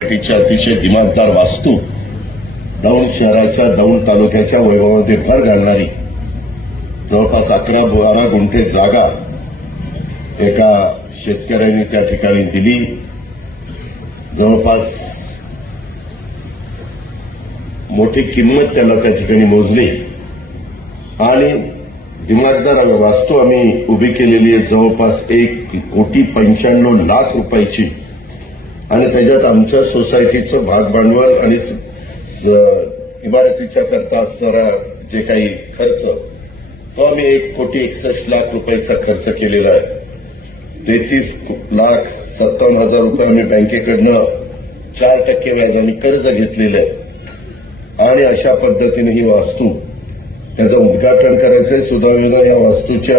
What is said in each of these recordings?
ची अतिशय दिमागदार वास्तू दौंड शहराच्या दौंड तालुक्याच्या वैभवामध्ये भर घालणारी जवळपास 11-12 गुंठे जागा एका शेतकऱ्यांनी त्या ठिकाणी दिली. जवळपास मोठी किंमत त्याला त्या ठिकाणी मोजली आणि दिमागदार वास्तू आम्ही उभी केलेली आहे जवळपास 1,95,00,000 रुपयाची. आणि त्याच्यात आमच्या सोसायटीचं भागभांडवल आणि इमारतीच्या करता असणारा जे काही खर्च तो आम्ही 1,61,00,000 रुपयाचा खर्च केलेला आहे. 33,57,000 रुपये आम्ही बँकेकडनं 4% व्याजाने कर्ज घेतलेलं आहे. आणि अशा पद्धतीने ही वास्तू त्याचं उद्घाटन करायचंय. सुदैवानं या वास्तूच्या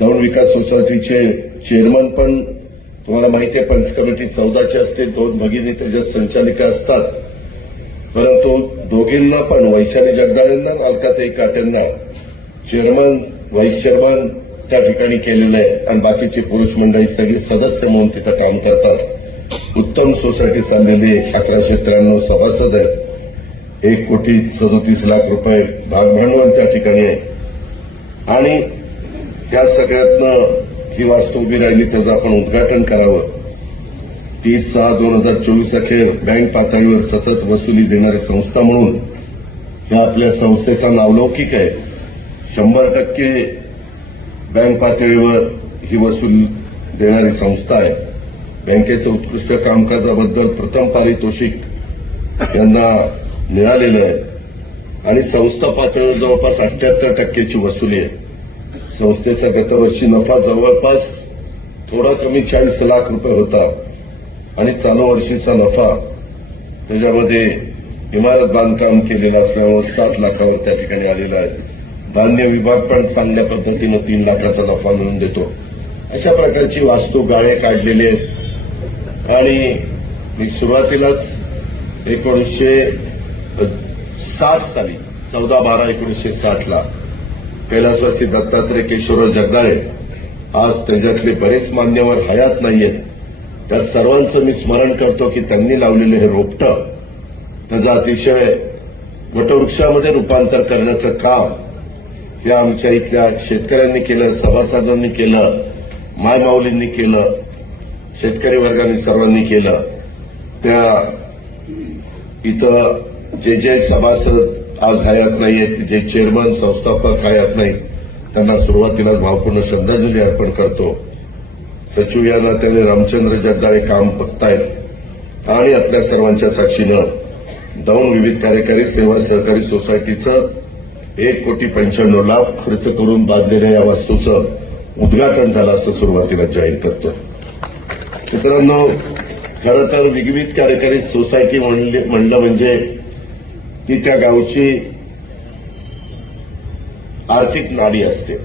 दौंड विकास सोसायटीचे चेअरमन पण तुम्हाला माहिती आहे पंच कमिटी 14ची असते. 2 भगिनी त्याच्यात संचालिका असतात. परंतु दोघींना पण वैशाली जगदाळेंना अलकाताई काटेंना चेअरमन व्हाईस चेअरमन त्या ठिकाणी केलेलं आहे आणि बाकीची पुरुष मंडळी सगळी सदस्य म्हणून तिथं काम करतात. उत्तम सोसायटी चाललेली 1193 सभासद आहेत. 1,37,00,000 रुपये भागभांडवल त्या ठिकाणी आहे. आणि या सगळ्यातनं ही वास्तू उभी राहिली त्याचं आपण उद्घाटन करावं. 30/6/2024 अखेर बँक पातळीवर सतत वसुली देणारी संस्था म्हणून या आपल्या संस्थेचा नावलौकिक आहे. 100% बँक पातळीवर ही वसूल देणारी संस्था आहे. बँकेचं उत्कृष्ट कामकाजाबद्दल प्रथम पारितोषिक यांना मिळालेलं आहे आणि संस्था पातळीवर जवळपास 78%ची वसुली आहे. संस्थेचा गतवर्षी नफा जवळपास थोडा कमी 40 लाख रुपये होता आणि चालू वर्षीचा नफा त्याच्यामध्ये इमारत बांधकाम केलेलं असल्यामुळे 7 लाखावर त्या ठिकाणी आलेला आहे. धान्य विभाग पण चांगल्या पद्धतीनं 3 लाखाचा नफा मिळवून देतो. अशा प्रकारची वास्तू गाळे काढलेली आहेत. आणि मी सुरुवातीलाच 1960 साली 14/12/1960 कैलासवासी दत्तात्रय केशवराव जगदाळे आज त्याच्यातले बरेच मान्यवर हयात नाहीयेत. त्या सर्वांचं मी स्मरण करतो की त्यांनी लावलेले हे रोपटं त्याचं अतिशय वटवृक्षामध्ये रूपांतर करण्याचं काम हे आमच्या इथल्या शेतकऱ्यांनी केलं, सभासदांनी केलं, मायमाऊलींनी केलं, शेतकरी वर्गाने सर्वांनी केलं. त्या इथं जे सभासद आज हयात नाहीयेत, जे चेअरमन संस्थापक हयात नाहीत, त्यांना सुरुवातीलाच भावपूर्ण श्रद्धांजली अर्पण करतो. सचिव या नात्याने रामचंद्र जगदाळे काम बघतायत आणि आपल्या सर्वांच्या साक्षीनं दौंड विविध कार्यकारी सेवा सहकारी सोसायटीचं 1,95,00,000 खर्च करून बांधलेल्या या वास्तूचं उद्घाटन झालं असं सुरुवातीला जाहीर करतो. मित्रांनो, खरं तर विविध कार्यकारी सोसायटी म्हणलं म्हणजे ती त्या गावची आर्थिक नाडी असते.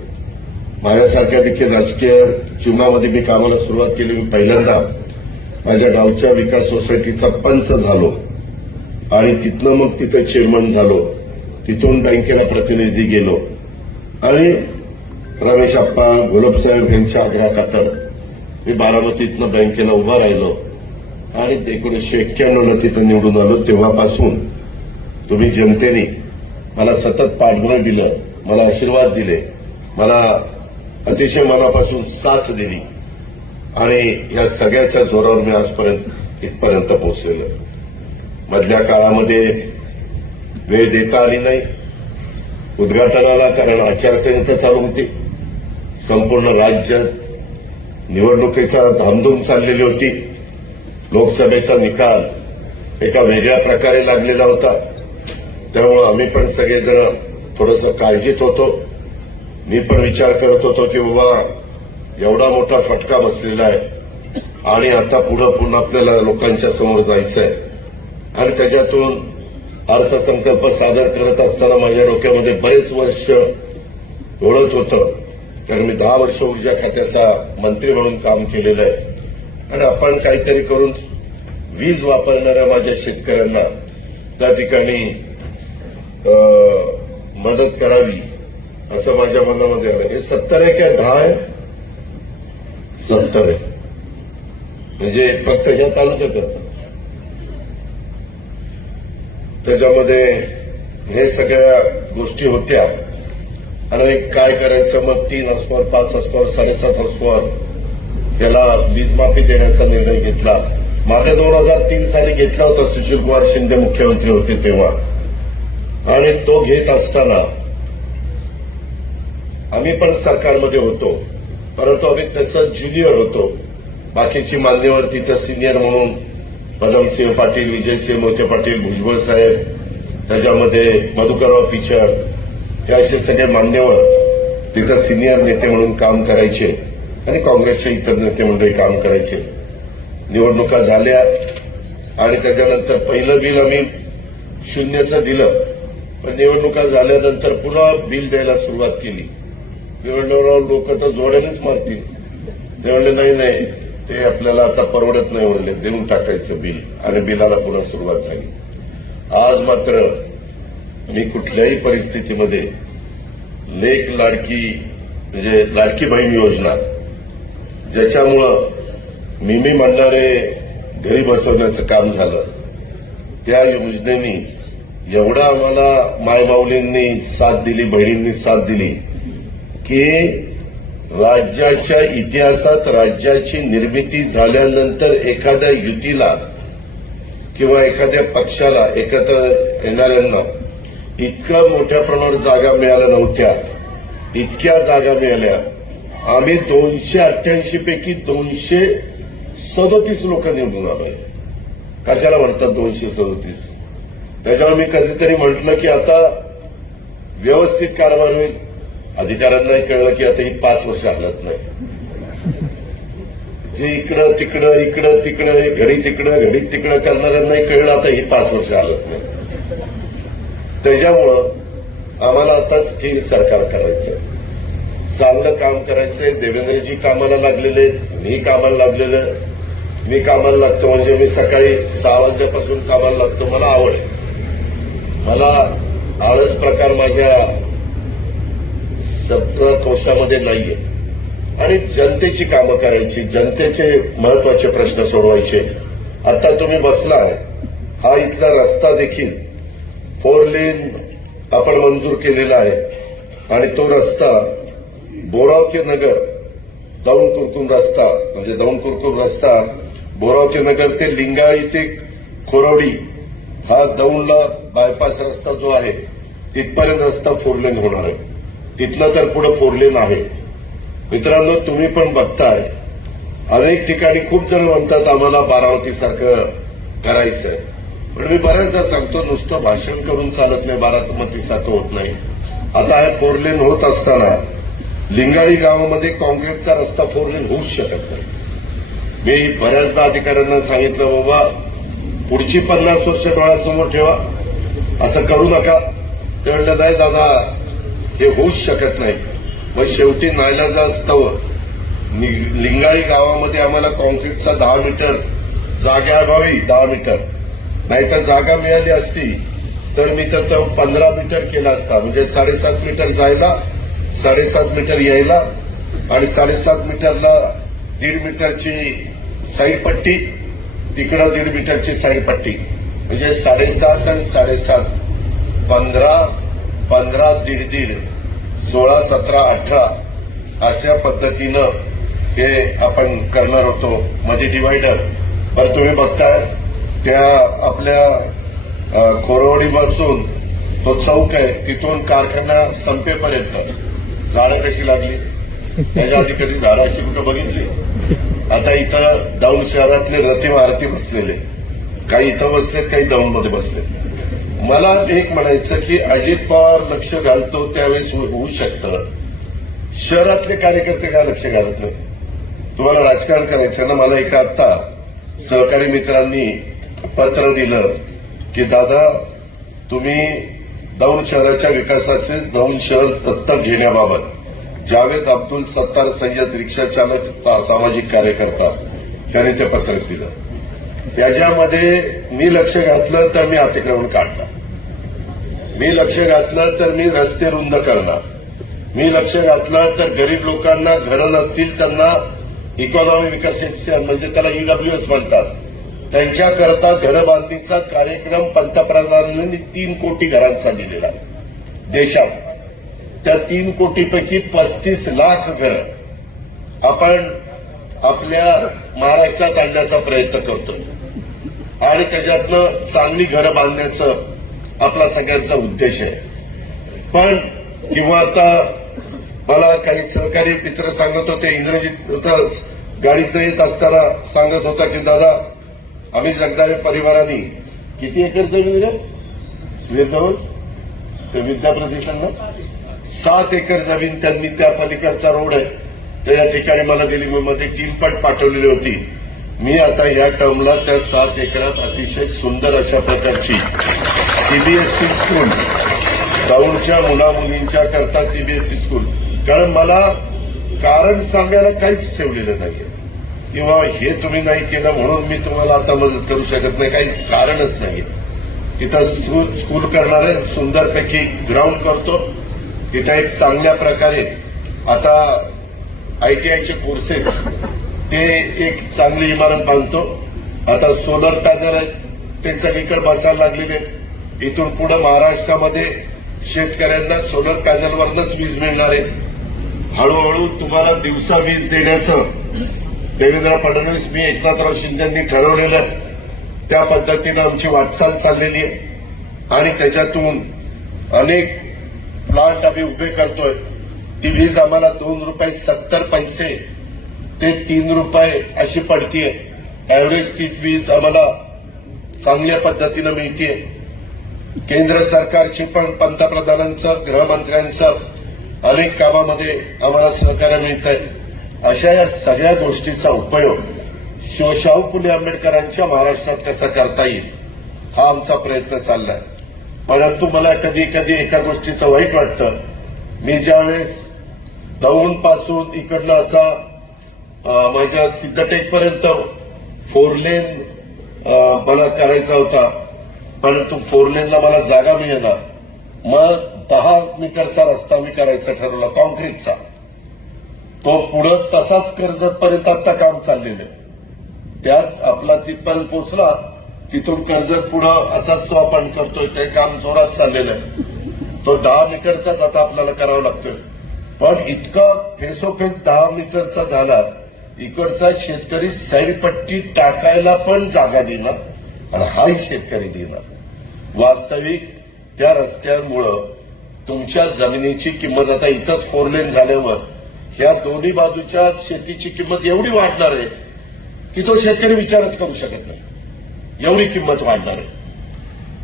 माझ्यासारख्या देखील राजकीय जीवनामध्ये मी कामाला सुरुवात केली. मी पहिल्यांदा माझ्या गावच्या विकास सोसायटीचा पंच झालो आणि तिथनं मग तिथे चेअरमन झालो. तिथून बँकेला प्रतिनिधी गेलो आणि रमेश आप्पा घोलपसाहेब यांच्या आग्रहाखातर मी बारामतीतनं बँकेला उभा राहिलो आणि 1991ला तिथं निवडून आलो. तेव्हापासून तुम्ही जनतेने मला सतत पाठबळ दिलं, मला आशीर्वाद दिले, मला अतिशय मनापासून साथ दिली आणि या सगळ्याच्या जोरावर मी आजपर्यंत इथपर्यंत पोहोचलेलो. मधल्या काळामध्ये वेळ देता आली नाही उद्घाटनाला, कारण आचारसंहिता चालू होती. संपूर्ण राज्यात निवडणुकीचा धामधूम चाललेली होती. लोकसभेचा निकाल एका वेगळ्या प्रकारे लागलेला होता. त्यामुळे आम्ही पण सगळेजण थोडंसं काळजीत होतो. मी पण विचार करत होतो की बाबा एवढा मोठा फटका बसलेला आहे आणि आता पुन्हा आपल्याला लोकांच्या समोर जायचं आहे. आणि त्याच्यातून अर्थसंकल्प सादर करत असताना माझ्या डोक्यामध्ये बरेच वर्ष ओळत होतं, कारण मी 10 वर्ष ऊर्जा खात्याचा मंत्री म्हणून काम केलेलं आहे आणि आपण काहीतरी करून वीज वापरणाऱ्या माझ्या शेतकऱ्यांना त्या ठिकाणी मदत करावी असं माझ्या मनामध्ये आलं. हे 70 आहे का 10 आहे? 70 आहे. म्हणजे फक्त या तालुक्यात त्याच्यामध्ये हे सगळ्या गोष्टी होत्या आणि काय करायचं मग 3 हॉर्सपॉवर 5 हॉर्सपॉवर 7.5 हॉर्सपॉवर याला वीजमाफी देण्याचा निर्णय घेतला. मागे 2003 साली घेतला होता, सुशीलकुमार शिंदे मुख्यमंत्री होते तेव्हा. आणि तो घेत असताना आम्ही पण सरकारमध्ये होतो, परंतु आम्ही त्याचं ज्युनियर होतो. बाकीची मान्यवर तिथं सिनियर म्हणून पदमसिंह पाटील, विजयसिंह मोहिते पाटील, भुजबळ साहेब, त्याच्यामध्ये मधुकरराव पिचड, हे असे सगळे मान्यवर तिथं सिनियर नेते म्हणून काम करायचे आणि काँग्रेसचे इतर नेते मंडळी काम करायचे. निवडणुका झाल्या आणि त्याच्यानंतर पहिलं बिल आम्ही 0चं दिलं, पण निवडणुका झाल्यानंतर पुन्हा बिल द्यायला सुरुवात केली. निवडणुकीवर लोक तर जोड्यानेच मारतील. ते म्हणले नाही ते आपल्याला आता परवडत नाही, म्हणले देऊन टाकायचं बिल, आणि बिलाला पुन्हा सुरुवात झाली. आज मात्र मी कुठल्याही परिस्थितीमध्ये लेक लाडकी म्हणजे लाडकी बहीण योजना, ज्याच्यामुळं मी म्हणणारे घरी बसवण्याचं काम झालं, त्या योजनेनी एवढा आम्हाला मायमाऊलींनी साथ दिली, बहिणींनी साथ दिली की राज्याच्या इतिहासात राज्याची निर्मिती झाल्यानंतर एखाद्या युतीला किंवा एखाद्या पक्षाला एकत्र येणाऱ्यांना इतक्या मोठ्या प्रमाणावर जागा मिळाल्या नव्हत्या. इतक्या जागा मिळाल्या. आम्ही 288 पैकी 237 लोक निवडून आलोय. कशाला म्हणतात 237? त्याच्यामुळे मी कधीतरी म्हटलं की आता व्यवस्थित कारभार होईल. अधिकाऱ्यांनाही कळलं की आता ही 5 वर्ष हलत नाही. जे इकडं तिकडं घडी तिकडं करणाऱ्यांनाही कळलं आता ही 5 वर्ष हलत नाही. त्याच्यामुळं आम्हाला आता स्थिर सरकार करायचं, चांगलं काम करायचंय. देवेंद्रजी कामाला लागलेले, मी कामाला लागलेलं. मी कामाला लागतो म्हणजे मी सकाळी 6 वाजल्यापासून कामाला लागतो. मला आवड आहे. मला आळस प्रकार माझ्या शब्दकोशामध्ये नाहीये. आणि जनतेची कामं करायची, जनतेचे महत्वाचे प्रश्न सोडवायचे. आता तुम्ही बसलाय, हा इथला रस्ता देखील 4 लेन आपण मंजूर केलेला आहे आणि तो रस्ता बोरावके नगर दौंड कुरकुम रस्ता म्हणजे दौंड कुरकुम रस्ता बोरावके नगर ते लिंगाळी ते खोरवडी हा दौंडला बायपास रस्ता जो आहे तिथपर्यंत रस्ता 4 लेन होणार आहे. तिथनं तर पुढे 4 लेन आहे. मित्रांनो, तुम्ही पण बघताय अनेक ठिकाणी खूप जण म्हणतात आम्हाला बारामतीसारखं करायचंय. पण मी बऱ्याचदा सांगतो नुसतं भाषण करून चालत नाही, बारामतीसारखं होत नाही. आता हे 4 लेन होत असताना लिंगाळी गावामध्ये काँक्रीटचा रस्ता 4 लेन होऊच शकत नाही. मी बऱ्याचदा अधिकाऱ्यांना सांगितलं बाबा पुढची 50 वर्ष डोळ्यासमोर ठेवा, असं करू नका. ते म्हणलं नाही दादा हे होऊच शकत नाही. मग शेवटी नाईलाजास्तव लिंगाळी गावामध्ये आम्हाला काँक्रीटचा 10 मीटर जागेअभावी 10 मीटर नाहीतर जागा मिळाली असती तर मी तर 15 मीटर केला असता. म्हणजे 7.5 मीटर जायला, 7.5 मीटर यायला आणि 7.5 मीटरला 1.5 मीटरची साईड पट्टी, तिकडं 1.5 मीटरची साईड पट्टी. म्हणजे 7.5 आणि 7.5 15, 1.5 16, 17, 18 अशा पद्धतीनं हे आपण करणार होतो. मध्ये डिव्हायडर. बरं तुम्ही बघताय त्या आपल्या खोरवडीपासून तो चौक आहे तिथून कारखाना संपेपर्यंत झाडं कशी लागली. त्याच्या आधी कधी झाडं अशी कुठं बघितली? आता इथं दौंड शहरातले रथ महारथी बसलेले, काही इथं बसलेत, काही दौंडमध्ये बसलेत. मला एक म्हणायचं की अजित पवार लक्ष घालतो त्यावेळेस होऊ शकतं, शहरातले कार्यकर्ते काय लक्ष घालत नाही? तुम्हाला राजकारण करायचं ना. मला एका आता सहकारी मित्रांनी पत्र दिलं की दादा तुम्ही दौंड शहराच्या विकासाचे दौंड शहर दत्तक घेण्याबाबत जावेद अब्दुल सत्तार सय्यद रिक्षा चालक सामाजिक कार्यकर्ता यांनी ते पत्रक दिलं. याच्यामध्ये मी लक्ष घातलं तर मी अतिक्रमण काढणार, मी लक्ष घातलं तर मी रस्ते रुंद करणार, मी लक्ष घातलं तर गरीब लोकांना घरं नसतील त्यांना इकॉनॉमी विकसित म्हणजे त्याला ईडब्ल्यूएस म्हणतात त्यांच्याकरता घरबांधणीचा कार्यक्रम पंतप्रधानांनी 3 कोटी घरांचा दिलेला देशात. त्या 3 कोटीपैकी 35 लाख घरं आपण आपल्या महाराष्ट्रात आणण्याचा प्रयत्न करतोय आणि त्याच्यातनं चांगली घरं बांधण्याचं आपला सगळ्यांचा उद्देश आहे. पण किंवा आता मला काही सहकारी मित्र सांगत होते, इंद्रजित गाडीत येत असताना सांगत होता की दादा आम्ही जगदाळे परिवाराने किती एकर जमीन दिलं ते विद्याप्रतिष्ठानला 7 एकर जमीन त्यांनी त्या पलीकडचा रोड आहे त्या ठिकाणी मला दिली. मी मध्ये 3 पट पाठवलेली होती. मी आता या टर्मला त्या 7 एकरात अतिशय सुंदर अशा प्रकारची सीबीएसई स्कूल दौंडच्या मुलामुलींच्या करता सीबीएसई स्कूल, कारण मला कारण सांगायला काहीच ठेवलेलं नाहीये किंवा हे तुम्ही नाही केलं म्हणून मी तुम्हाला आता मदत करू शकत नाही, काही कारणच नाही. तिथं स्कूल करणारे सुंदरपैकी ग्राउंड करतो. तिथं एक चांगल्या प्रकारे आता आयटीआयचे कोर्सेस ते एक चांगली इमारत बांधतो. आता सोलर पॅनल आहेत ते सगळीकडे बसायला लागलेले आहेत. इथून पुढे महाराष्ट्रामध्ये शेतकऱ्यांना सोलर पॅनलवरनच वीज मिळणार आहे. हळूहळू तुम्हाला दिवसा वीज देण्याचं देवेंद्र फडणवीस मी एकनाथराव शिंदेंनी ठरवलेलं त्या पद्धतीनं आमची वाटचाल चाललेली आहे आणि त्याच्यातून अनेक प्लांट आम्ही उभे करतोय. ती वीज आम्हाला ₹2.70 ते ₹3 अशी पडतीये. एव्हरेज ती वीज आम्हाला चांगल्या पद्धतीनं मिळतीये. केंद्र सरकारची पण पंतप्रधानांचं गृहमंत्र्यांचं अनेक कामामध्ये आम्हाला सहकार्य मिळत आहे. अशा या सगळ्या गोष्टीचा उपयोग शाहू फुले आंबेडकरांच्या महाराष्ट्रात कसा करता येईल हा आमचा प्रयत्न चाललाय. परंतु मला कधी कधी एका गोष्टीचं वाईट वाटतं. मी ज्यावेळेस दौंड पासून इकडनं असा माझ्या सिद्धटेकपर्यंत 4 लेन मला करायचा होता, परंतु 4 लेनला मला जागा मिळेना. मग 10 मीटरचा रस्ता मी करायचा ठरवला कॉन्क्रीटचा. तो पुढं तसाच कर्जतपर्यंत आता काम चाललेलं आहे. त्यात आपला तिथपर्यंत पोहोचला, तिथून कर्जत पुढं असाच तो आपण करतोय. ते काम जोरात चाललेलं आहे. तो 10 मीटरचाच आता आपल्याला करावा लागतोय. पण इतका फेसोफेस 10 मीटरचा झाला, इकडचा शेतकरी सैरपट्टी टाकायला पण जागा देणार आणि हाही शेतकरी देणार. वास्तविक त्या रस्त्यांमुळं तुमच्या जमिनीची किंमत आता इथंच 4 लेन झाल्यावर ह्या दोन्ही बाजूच्या शेतीची किंमत एवढी वाढणार आहे की तो शेतकरी विचारच करू शकत नाही. एवढी किंमत वाढणार आहे.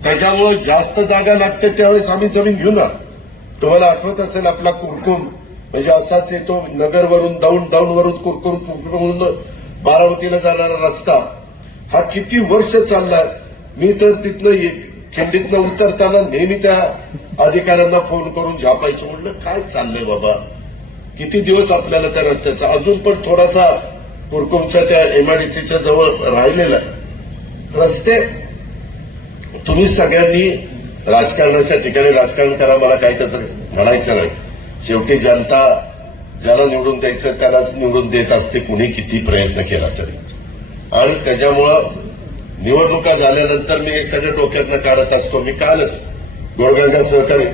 त्याच्यामुळे जास्त जागा लागते त्यावेळेस आम्ही जमीन घेऊ ना. तुम्हाला आठवत असेल आपला कुरकुम म्हणजे असाच येतो नगरवरून दौंडवरून कुरकुम बारामतीला जाणारा रस्ता हा किती वर्ष चाललाय. मी तर तिथनं खिंडीतनं उतरताना नेहमी त्या अधिकाऱ्यांना फोन करून झापायचं, म्हणलं काय चाललंय बाबा, किती दिवस आपल्याला त्या रस्त्याचा अजून पण थोडासा कुरकुमच्या त्या एमआयडीसीच्या जवळ राहिलेला रस्ते. तुम्ही सगळ्यांनी राजकारणाच्या ठिकाणी राजकारण करा, मला काही त्याचं म्हणायचं नाही. शेवटी जनता ज्याला निवडून द्यायचं त्यालाच निवडून देत असते, कुणी किती प्रयत्न केला तरी. आणि त्याच्यामुळं निवडणुका झाल्यानंतर मी हे सगळं डोक्यातनं काढत असतो. मी कालच गोळगंगा सहकारी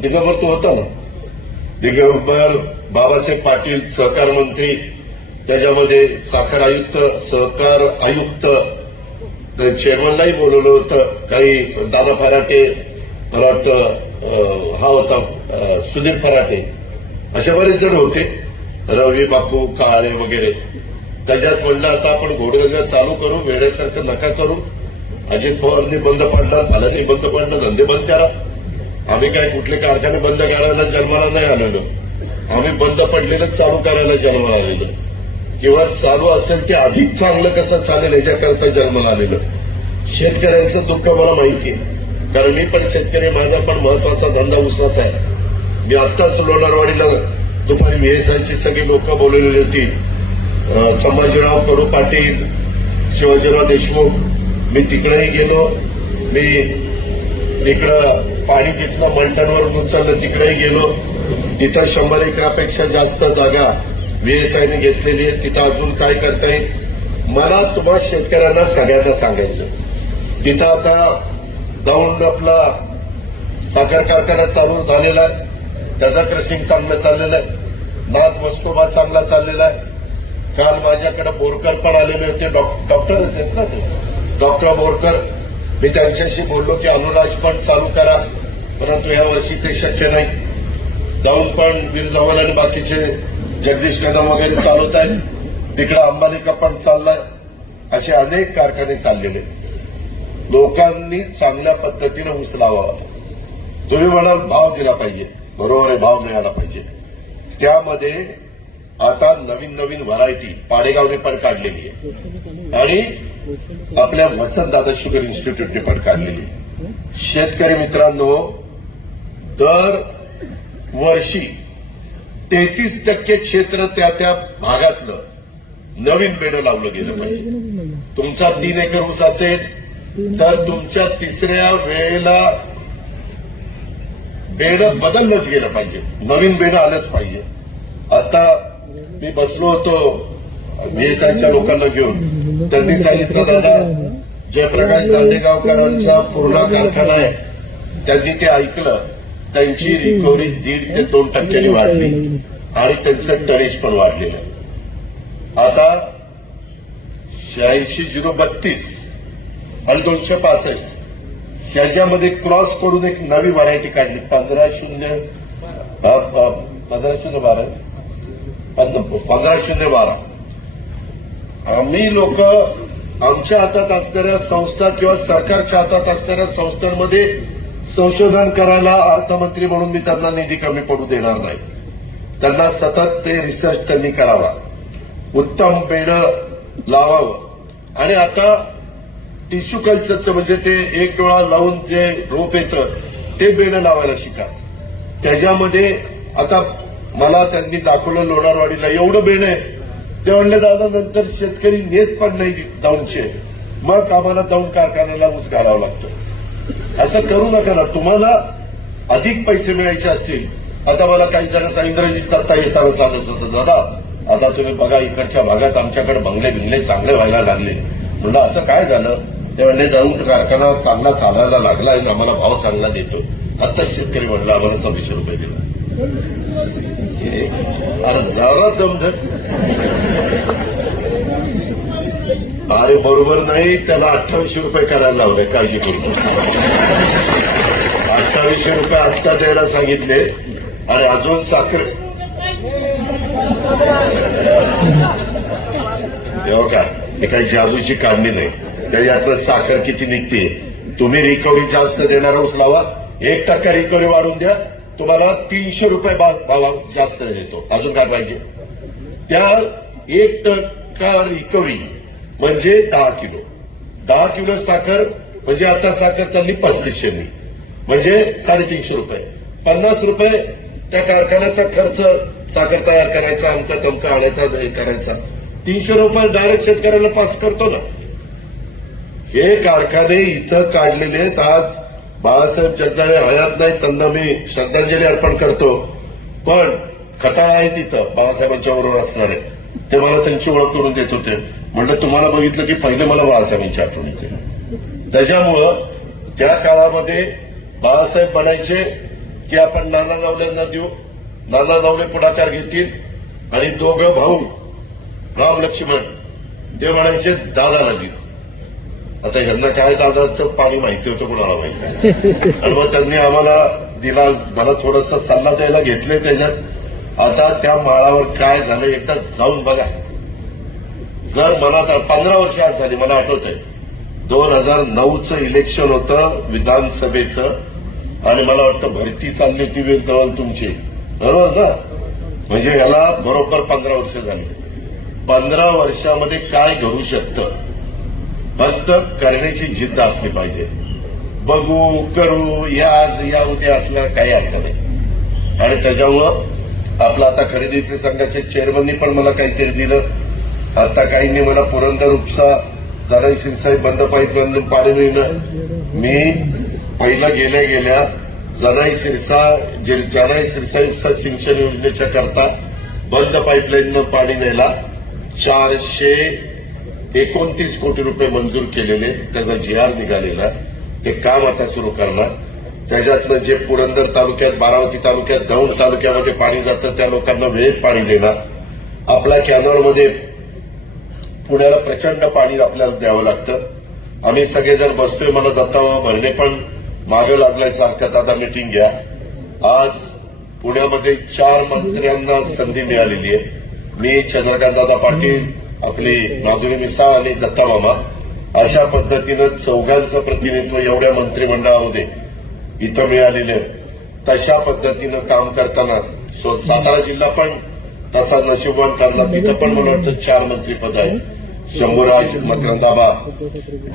दिगंबर तो होता ना, दिगंबर बाबासाहेब पाटील सहकार मंत्री, त्याच्यामध्ये साखर आयुक्त, सहकार आयुक्त, चेअरमनलाही बोलवलं होतं. काही दादा फराटे, मला वाटतं हा होता सुधीर फराटे, असे बरेच जण होते, रवी बापू काळे वगैरे. त्याच्यात म्हणलं आता आपण घोडगंगा चालू करू, वेड्यासारखं नका करू. अजित पवारनी बंद पाडला, मला नाही बंद पाडलं, धंदे बंद करा. आम्ही काय कुठले कारखाने बंद करायला जन्माला नाही आलेलो, आम्ही बंद पडलेलं चालू करायला जन्माला आलेलो, किंवा चालू असेल ते अधिक चांगलं कसं चालेल याच्याकरता जन्माला आलेलो. शेतकऱ्यांचं दुःख मला माहिती आहे, कारण मी पण शेतकरी, माझा पण महत्वाचा धंदा ऊसाचा आहे. मी आत्ताच लोणारवाडीला दुपारी व्हीएसआयची सगळी लोक बोलवलेली होती, संभाजीराव कडू पाटील, शिवाजीराव देशमुख. मी तिकडेही गेलो. मी इकडं पाणी जिथनं मलटणवरून उचललं तिकडेही गेलो. तिथं 100 एकरापेक्षा जास्त जागा व्हीएसआयने घेतलेली आहे. तिथं अजून काय करता येईल मला तुम्हा शेतकऱ्यांना सगळ्यांना सांगायचं, तिथं आता दौंड आपला साखर कारखाना चालू झालेला आहे, त्याचा क्रशिंग चांगलं चाललेलं आहे. नाथ मस्कोबा चांगला चाललेला आहे. काल माझ्याकडे बोरकर पण आलेले होते, डॉक्टर आहेत ना ते, डॉक्टर बोरकर. मी त्यांच्याशी बोललो की अनुराज पण चालू करा, परंतु या वर्षी ते शक्य नाही. दौंड पण वीर धवन आणि बाकीचे जगदीश कदम वगैरे चालवत आहेत. तिकडे अंबालिका पण चाललाय. असे अनेक कारखाने चाललेले. लोकांनी चांगल्या पद्धतीने ऊस लावावा. तुम्ही म्हणाल भाव दिला पाहिजे, बरोबर आहे, भाव मिळाला पाहिजे. त्यामध्ये आता नवीन नवीन व्हरायटी पाडेगावने पण काढलेली आहे आणि आपल्या वसंतदादा शुगर इन्स्टिट्यूटने पण काढलेली आहे. शेतकरी मित्रांनो, दर वर्षी 33% क्षेत्र त्या भागातलं नवीन बेडं लावलं गेलं पाहिजे. तुमचा 3 एकर ऊस असेल तर तुमच्या तिसऱ्या वेळेला बेडं बदललंच गेलं पाहिजे, नवीन बेडं आलंच पाहिजे. आता मी बसलो होतो VSIच्या लोकांना घेऊन, त्यांनी सांगितलं दादा जयप्रकाश दांडेगावकरांचा पूर्ण कारखाना आहे, त्यांनी ते ऐकलं, त्यांची रिकव्हरी 1.5 ते 2% वाढली आणि त्यांचं टनेज पण वाढलेलं आहे. आता 86-032 आणि 265 याच्यामध्ये क्रॉस करून एक नवी व्हरायटी काढली, 15-0-12. आम्ही लोक आमच्या हातात असणाऱ्या संस्था किंवा सरकारच्या हातात असणाऱ्या संस्थांमध्ये संशोधन करायला अर्थमंत्री म्हणून मी त्यांना निधी कमी पडू देणार नाही. त्यांना सतत ते रिसर्च त्यांनी करावा, उत्तम बेडं लावावं. आणि आता टिश्यू कल्चरचं म्हणजे ते एक डोळा लावून जे रोप येतं ते बेडं लावायला शिका. त्याच्यामध्ये आता मला त्यांनी दाखवलं लोणारवाडीला एवढं बेडं आहे. ते म्हणले दादा नंतर शेतकरी नेत पण नाही दौंडचे, मग आम्हाला दौंड कारखान्याला ऊस घालावा लागतो. असं करू नका ना. तुम्हाला अधिक पैसे मिळायचे असतील. आता मला काही जणांचा इंद्रजित दत्ता येताना सांगत होतं, दादा आता तुम्ही बघा इकडच्या भागात आमच्याकडे बंगले बिंगले चांगले व्हायला लागले. म्हणलं असं काय झालं? ते म्हणले दौंड कारखाना चांगला चालायला लागला आणि आम्हाला भाव चांगला देतो. आता शेतकरी म्हणला आम्हाला 2600 रुपये दिला. अरे जरा दमधर. अरे बरोबर नाही, त्याला 2800 रुपये करायला लावले, काळजी करू नका. 2800 रुपये आत्ता द्यायला सांगितले आणि अजून साखर तेव्हा का हे काही जादूची काढणी नाही. त्याच्यातलं साखर किती निघते. तुम्ही रिकव्हरी जास्त देणारा ऊस लावा, 1% रिकव्हरी वाढून द्या, तुम्हाला 300 रुपये भाव जास्त देतो. अजून काय पाहिजे? त्या 1% रिकव्हरी म्हणजे 10 किलो. 10 किलो साखर म्हणजे आता साखर चालली 3500 म्हणजे 350 रुपये. 50 रुपये त्या कारखान्याचा खर्च, साखर तयार करायचा, अमका तमका आणायचा करायचा. 300 रुपये डायरेक्ट शेतकऱ्याला पास करतो ना. हे कारखाने इथं काढलेले आहेत. आज बाळासाहेब जगदाळे हयात नाही, त्यांना मी श्रद्धांजली अर्पण करतो. पण खताळ आहे तिथं बाळासाहेबांच्या बरोबर असणारे, ते मला त्यांची ओळख करून देत होते. म्हणलं तुम्हाला बघितलं की पहिले मला बाळासाहेबांची आठवण येते. त्याच्यामुळं त्या काळामध्ये बाळासाहेब म्हणायचे की आपण नाना नवल्यांना देऊ, नाना नवले पुढाकार घेतील आणि दोघं भाऊ राम लक्ष्मण ते म्हणायचे दादाला देऊ. आता यांना काय दादाचं पाणी माहिती होतं कोणाला माहिती. आणि मग त्यांनी आम्हाला दिला. मला थोडासा सल्ला द्यायला घेतले त्याच्यात. आता त्या माळावर काय झालं एकदा जाऊन बघा. जर मला तर 15 वर्ष आज झाली, मला आठवत आहे 2009चं इलेक्शन होतं विधानसभेचं आणि मला वाटतं भरती चालली होती वीरधवन तुमची, बरोबर ना? म्हणजे याला बरोबर 15 वर्ष झाली. 15 वर्षामध्ये काय घडू शकतं? फक्त करण्याची जिद्द असली पाहिजे. बघू करू या उद्या असल्या काही अर्थ नाही. आणि त्याच्यामुळं आपलं आता खरेदी विक्री संघाच्या चेअरमननी पण मला काहीतरी दिलं. आता काहींनी मला पुरंदर उपसा जनाई शिरसाई बंद पाईपलाईन पाणी मिळणं. मी पहिलं गेल्या जनाई शिरसाई उपसा सिंचन योजनेच्या करता बंद पाईपलाईननं पाणी न्यायला 29 कोटी रुपये मंजूर केलेले, त्याचा GR निघालेला, ते काम आता सुरू करणार. त्याच्यातनं जे पुरंदर तालुक्यात, बारामती तालुक्यात, दौंड तालुक्यामध्ये पाणी जातं त्या लोकांना वेळेत पाणी देणार. आपल्या कॅनॉलमध्ये पुण्याला प्रचंड पाणी आपल्याला द्यावं लागतं. आम्ही सगळेजण बसतोय. मला दत्ताभाऊ भरणे पण मागे लागलाय सारखं, दादा मिटिंग घ्या. आज पुण्यामध्ये 4 मंत्र्यांना संधी मिळालेली आहे. मी, चंद्रकांतदादा पाटील, आपली माधुरी मिसाळ आणि दत्तामामा, अशा पद्धतीनं 4घांचं प्रतिनिधित्व एवढ्या मंत्रिमंडळामध्ये इथं मिळालेले. तशा पद्धतीनं काम करताना सातारा जिल्हा पण तसा नशीबवान करणार. तिथं पण मला वाटतं 4 मंत्रीपद आहेत. शंभूराज मकरंदाबा,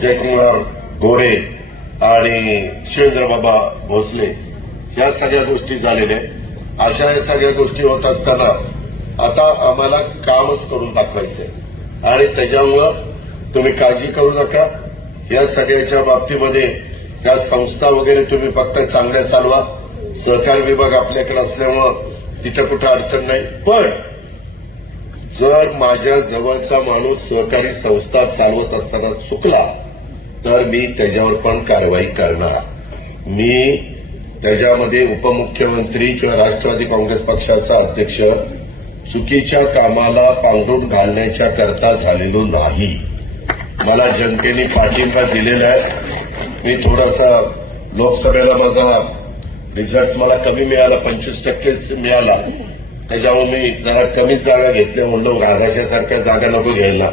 जयकुमार गोरे आणि शिवेंद्रबाबा भोसले, या सगळ्या गोष्टी झालेल्या. अशा या सगळ्या गोष्टी होत असताना आता आम्हाला कामच करून दाखवायचंय आणि त्याच्यामुळं तुम्ही काळजी करू नका. या सगळ्याच्या बाबतीमध्ये या संस्था वगैरे तुम्ही फक्त चांगल्या चालवा. सहकार विभाग आपल्याकडे असल्यामुळं तिथं कुठं अडचण नाही. पण जर माझ्या जवळचा माणूस सहकारी संस्था चालवत असताना चुकला तर मी त्याच्यावर पण कारवाई करणार. मी त्याच्यामध्ये उपमुख्यमंत्री किंवा राष्ट्रवादी काँग्रेस पक्षाचा अध्यक्ष चुकीच्या कामाला पांघरून घालण्याच्या करता झालेलो नाही. मला जनतेने पाठिंबा दिलेला आहे. मी थोडासा लोकसभेला माझा रिझल्ट मला कमी मिळाला, 25% मिळाला. त्याच्यामुळे मी जरा कमीच जागा घेतल्या. म्हणलं राधाच्यासारख्या जागा नको घ्यायला,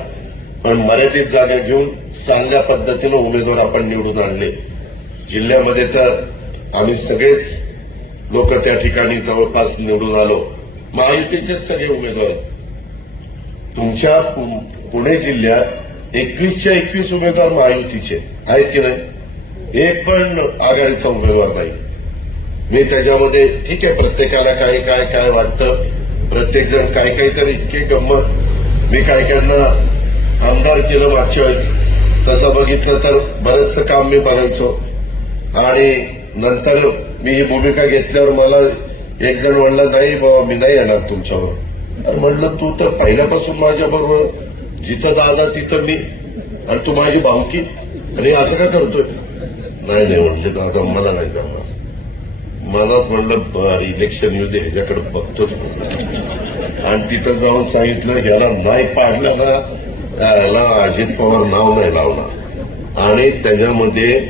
पण मर्यादित जागा घेऊन चांगल्या पद्धतीनं उमेदवार आपण निवडून आणले. जिल्ह्यामध्ये तर आम्ही सगळेच लोक त्या ठिकाणी जवळपास निवडून आलो. महायुतीचेच सगळे उमेदवार. तुमच्या पुणे जिल्ह्यात 21च्या 21 उमेदवार महायुतीचे आहेत की नाही? एक पण आघाडीचा उमेदवार नाही. मी त्याच्यामध्ये ठीक आहे, प्रत्येकाला काय काय काय वाटतं, प्रत्येकजण काय काहीतरी इतकी गंमत. मी काय काहींना आमदार केलं मागच्या वेळेस. तसं बघितलं तर बरंचसं काम मी बघायचो आणि नंतर मी ही भूमिका घेतल्यावर मला एक जण म्हणला, नाही बाबा मी नाही येणार तुमच्यावर. आणि म्हणलं तू तर पहिल्यापासून माझ्याबरोबर, जिथं दादा तिथं मी, आणि तू माझी भावकी आणि असं का करतोय? नाही नाही म्हणले दादा मला नाही जाणार. मनात म्हणलं इलेक्शन येऊ दे, ह्याच्याकडे बघतोच म्हणलं. आणि तिथं जाऊन सांगितलं ह्याला नाही पाडलं ना, याला अजित पवार नाव नाही लावणार. आणि त्याच्यामध्ये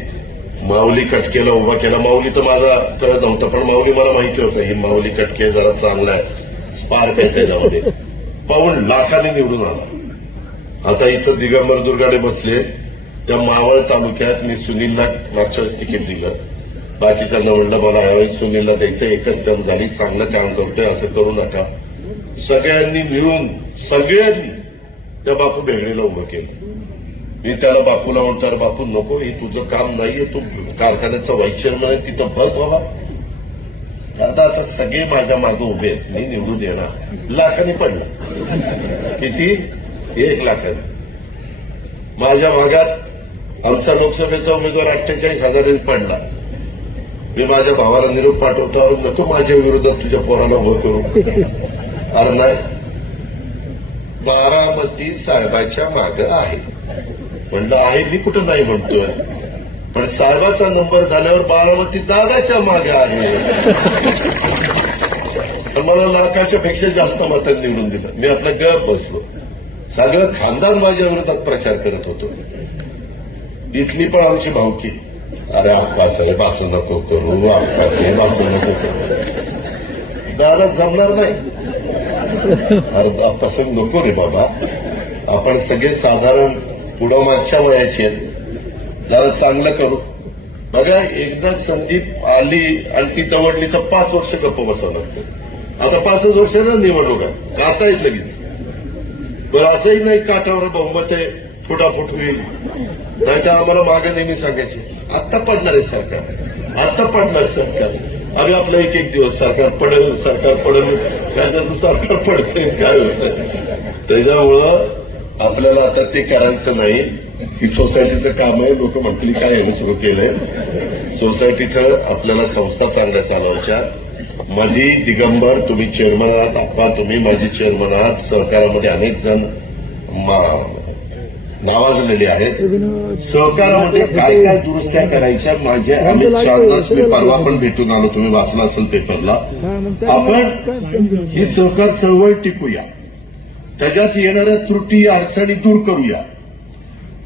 माऊली कटकेला उभा केला. माऊली तर माझा कळत नव्हता, पण माऊली मला माहिती होतं ही माऊली कटके जरा चांगला आहे, स्पार्क आहे त्याच्यामध्ये. 52 लाखांनी निवडून आला. आता इथं दिगंबर दुर्गाडे बसले. त्या मावळ तालुक्यात मी सुनीलला मागच्या वेळेस तिकीट दिलं. बाकीच्यांना म्हणलं मला यावेळेस सुनीलला द्यायचं, एकच टर्म झाली, चांगलं काम करतोय, असं करू नका. सगळ्यांनी मिळून सगळ्यांनी त्या बापू भेगडेला उभं केलं. मी त्याला बापूला म्हणतो, अरे बापू नको, हे तुझं काम नाहीये, तू कारखान्याचा व्हाईस चेअरमन आहे, तिथं बघ बाबा. आता सगळे माझ्या मागे उभे आहेत, मी निवडून येणार. लाखांनी पडला. किती? 1 लाखांनी. माझ्या भागात आमचा लोकसभेचा उमेदवार 48,000 पडला. मी माझ्या भावाला निरोप पाठवतो, नको माझ्या विरोधात तुझ्या पोराला उभं करू. अरे नाही, बारामती साहेबाच्या मागं आहे. म्हणलं आहे, मी कुठं नाही म्हणतोय, पण साहेबाचा नंबर झाल्यावर बारामती दादाच्या मागे आहे. मला लाखाच्या पेक्षा जास्त मतांनी निवडून दिलं. मी आपल्या गप बसलो. सगळं खानदान माझ्या विरोधात प्रचार करत होतो. इथली पण आमची भावकी, अरे आप्पासाहेब असं नको करू, आप्पासाहेब असं नको करू. दादा जमणार नाही. अरे आप्पासाहेब नको रे बाबा, आपण सगळे साधारण पुढं मागच्या वयाचे आहेत, जरा चांगलं करू. बघा एकदा संदीप आली आणि ती दवडली तर 5 वर्ष गप्प बसावं लागतं. आता 5च वर्षांना निवडणूक आहे, आता येत लगेच. बरं असंही नाही काठावर बहुमत आहे, फुटाफूट होईल. नाही तर आम्हाला मागे नेहमी सांगायचे आत्ता पडणार आहे सरकार, आत्ता पडणार सरकार. आम्ही आपलं एक दिवस सरकार पडेल, सरकार पडेल, काय जसं सरकार पडते काय होतं. त्याच्यामुळं आपल्याला आता ते करायचं नाही. ही सोसायटीचं काम आहे. लोक म्हणतील काय यांनी सुरू केलंय. सोसायटीचं आपल्याला संस्था चांगल्या चालवायच्या. मधी दिगंबर तुम्ही चेअरमन आहात, आप्पा तुम्ही माझी चेअरमन आहात. सहकारामध्ये अनेक जण नावाजलेले आहेत. सहकारामध्ये काय काय दुरुस्त्या करायच्या माझे अमित शहानाच मी परवा पण भेटून आलो, तुम्ही वाचला असेल पेपरला. आपण ही सहकार चळवळ टिकूया, त्याच्यात येणाऱ्या त्रुटी अडचणी दूर करूया,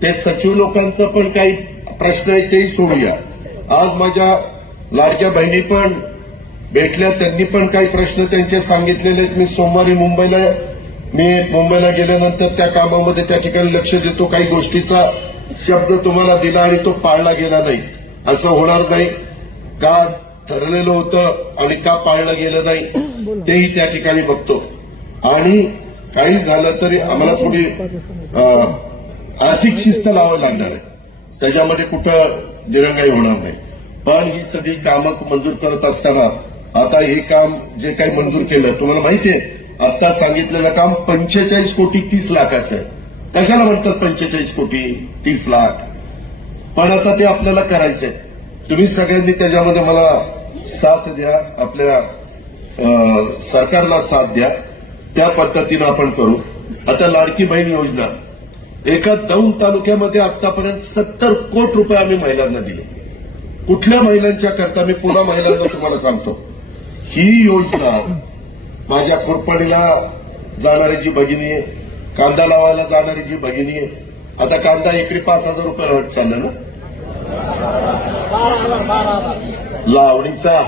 ते सचिव लोकांचा पण काही प्रश्न आहे तेही सोडूया. आज माझ्या लाडक्या बहिणी पण भेटल्या, त्यांनी पण काही प्रश्न त्यांचे सांगितलेले आहेत. मी सोमवारी मुंबईला गेल्यानंतर त्या कामामध्ये त्या ठिकाणी लक्ष देतो. काही गोष्टीचा शब्द तुम्हाला दिला आणि तो पाळला गेला नाही, असं होणार नाही. का ठरलेलं होतं आणि का पाळलं गेलं नाही तेही त्या ठिकाणी बघतो. आणि काही झालं तरी आम्हाला थोडी आर्थिक शिस्त लावावी लागणार आहे, त्याच्यामध्ये कुठं दिरंगाई होणार नाही. पण ही सगळी कामं मंजूर करत असताना आता हे काम जे काही मंजूर केलं, तुम्हाला माहितीये आता सांगितलेलं काम 45 कोटी 30 लाखाचं आहे. कशाला म्हणतात 45 कोटी 30 लाख? पण आता ते आपल्याला करायचंय. तुम्ही सगळ्यांनी त्याच्यामध्ये मला साथ द्या, आपल्या सरकारला साथ द्या, त्या पद्धतीनं आपण करू. आता लाडकी बहीण योजना एका दौंड तालुक्यामध्ये आतापर्यंत 70 कोटी रुपये आम्ही महिलांना दिले. कुठल्या महिलांच्या करता? मी पुन्हा महिलांना तुम्हाला सांगतो, ही योजना माझ्या खुरपणीला जाणारी जी भगिनी आहे, कांदा लावायला जाणारी जी भगिनी आहे, आता कांदा एकरी 5,000 रुपये रेट चालला ना, लावणीचा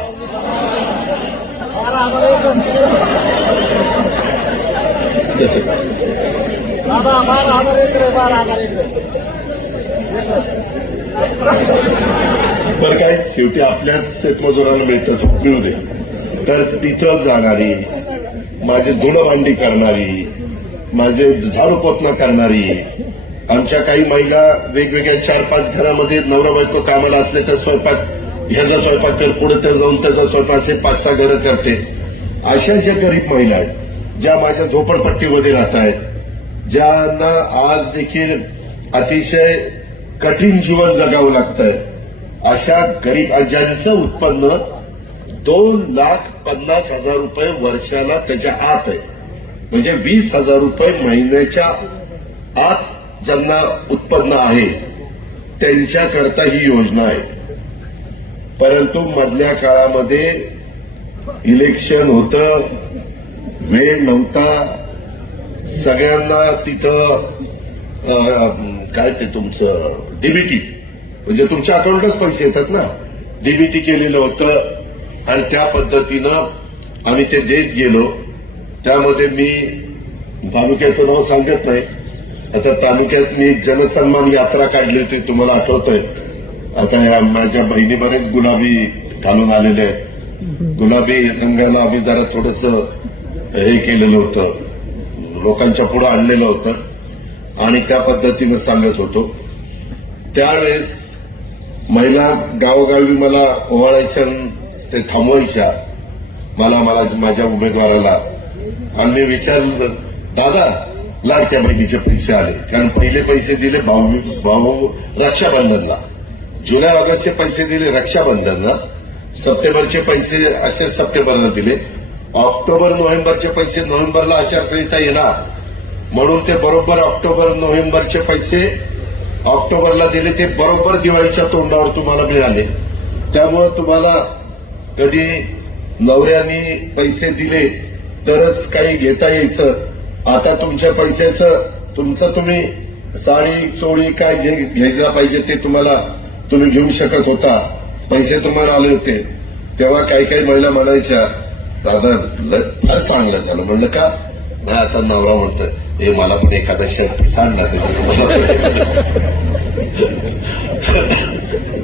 तर काय शेवटी आपल्याच शेतमजुरांना मिळतं, मिळू दे. तर तिथं जाणारी, माझे धुणं भांडी करणारी, माझे झाडू पोतना करणारी, आमच्या काही महिला वेगवेगळ्या 4-5 घरामध्ये नवरा बायको कामाला असले तर स्वयंपाक, ह्याचा स्वयंपाक कर, पुढे तर जाऊन त्याचा स्वयंपाक, असे 5-6 घरं करते. अशा ज्या गरीब महिला आहेत, ज्या माझ्या झोपडपट्टीमध्ये राहत आहेत, ज्यांना आज देखील अतिशय कठीण जीवन जगावं लागतंय, अशा गरीब ज्यांचं उत्पन्न 2,50,000 रुपये वर्षाला त्याच्या आत आहे, म्हणजे 20,000 रुपये महिन्याच्या आत ज्यांना उत्पन्न आहे त्यांच्याकरता ही योजना आहे. परंतु मधल्या काळामध्ये इलेक्शन होतं, वेळ नव्हता, सगळ्यांना तिथं काय ते तुमचं डीबीटी म्हणजे तुमच्या अकाउंटलाच पैसे येतात ना, डीबीटी केलेलं होतं आणि त्या पद्धतीनं आम्ही ते देत गेलो. त्यामध्ये मी तालुक्याचं नाव सांगत नाही, आता तालुक्यात मी जनसन्मान यात्रा काढली होती, तुम्हाला आठवतंय. आता या माझ्या बहिणी बरेच गुलाबी घालून आलेले आहेत, गुलाबी रंगाला आम्ही जरा थोडंसं हे केलेलं होतं, लोकांच्या पुढे आणलेलं होतं आणि त्या पद्धतीनं सांगत होतो. त्यावेळेस महिला गावोगावी मला ओवाळायच्या, ते थांबवायच्या मला माझ्या उमेदवाराला. आणि मी विचारलं, दादा लाडक्या बहिणीचे पैसे आले? कारण पहिले पैसे दिले भाऊ रक्षाबंधनला, जुलै ऑगस्टचे पैसे दिले रक्षाबंधनला, सप्टेंबरचे पैसे असे सप्टेंबरला दिले, ऑक्टोबर नोव्हेंबरचे पैसे नोव्हेंबरला आचारसंहिता येणार म्हणून ते बरोबर ऑक्टोबर नोव्हेंबरचे पैसे ऑक्टोबरला दिले, ते बरोबर दिवाळीच्या तोंडावर तुम्हाला मिळाले. त्यामुळे तुम्हाला कधी नवऱ्यानी पैसे दिले तरच काही घेता यायचं. आता तुमच्या पैशाचं तुम्ही साडी चोळी काय जे घ्यायला पाहिजे ते तुम्ही घेऊ शकत होता, पैसे तुम्हाला आले होते. तेव्हा काही काही महिला म्हणायच्या, दादा फार चांगलं झालं. म्हणलं का? नाही, आता नवरा म्हणतोय, हे मला पण एखादा शर्ट पीस आणला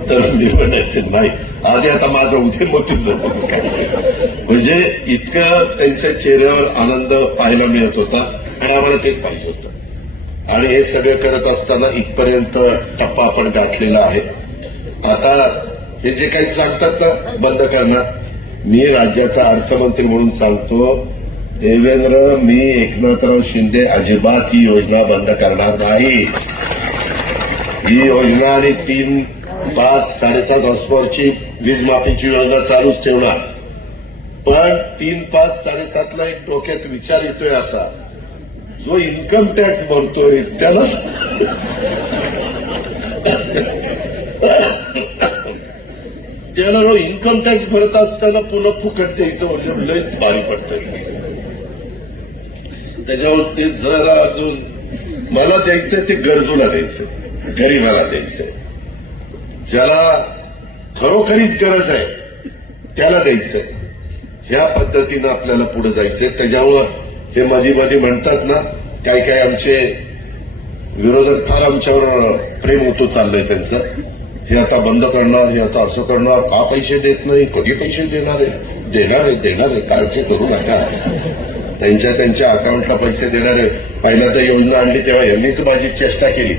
तर मी म्हणायचं नाही, आधी आता माझं उद्या मोतीचं काय. म्हणजे इतकं त्यांच्या चेहऱ्यावर आनंद पाहायला मिळत होता आणि आम्हाला तेच पाहिजे होतं. आणि हे सगळं करत असताना इथपर्यंत टप्पा आपण गाठलेला आहे. आता हे जे काही सांगतात ना बंद करणार, मी राज्याचा अर्थमंत्री म्हणून सांगतो, देवेंद्र, मी एकनाथराव शिंदे अजिबात ही योजना बंद करणार नाही. ही योजना आणि 3, 5, 7.5 हॉर्सपॉवरची वीज माफीची योजना चालूच ठेवणार. पण 3, 5, 7.5ला एक डोक्यात विचार येतोय असा जो इन्कम टॅक्स भरतोय त्याला इन्कम टॅक्स भरत असताना पुन्हा फुकट द्यायचं म्हणजे लयच भारी पडतंय. त्याच्यावर ते जरा अजून मला द्यायचंय ते गरजूला द्यायचंय, गरीबाला द्यायचंय, ज्याला खरोखरीच गरज आहे त्याला द्यायचंय. ह्या पद्धतीनं आपल्याला पुढे जायचंय. त्याच्यामुळं हे मध्ये मध्ये म्हणतात ना, काय काय आमचे विरोधक फार आमच्यावर प्रेम होतो चाललंय त्यांचं, हे आता बंद करणार, हे आता असं करणार, का पैसे देत नाही, कधी पैसे देणार आहे, काळजी करू नका. त्यांच्या अकाउंटला पैसे देणारे. पहिला तर योजना आणली तेव्हा यांनीच माझी चेष्टा केली.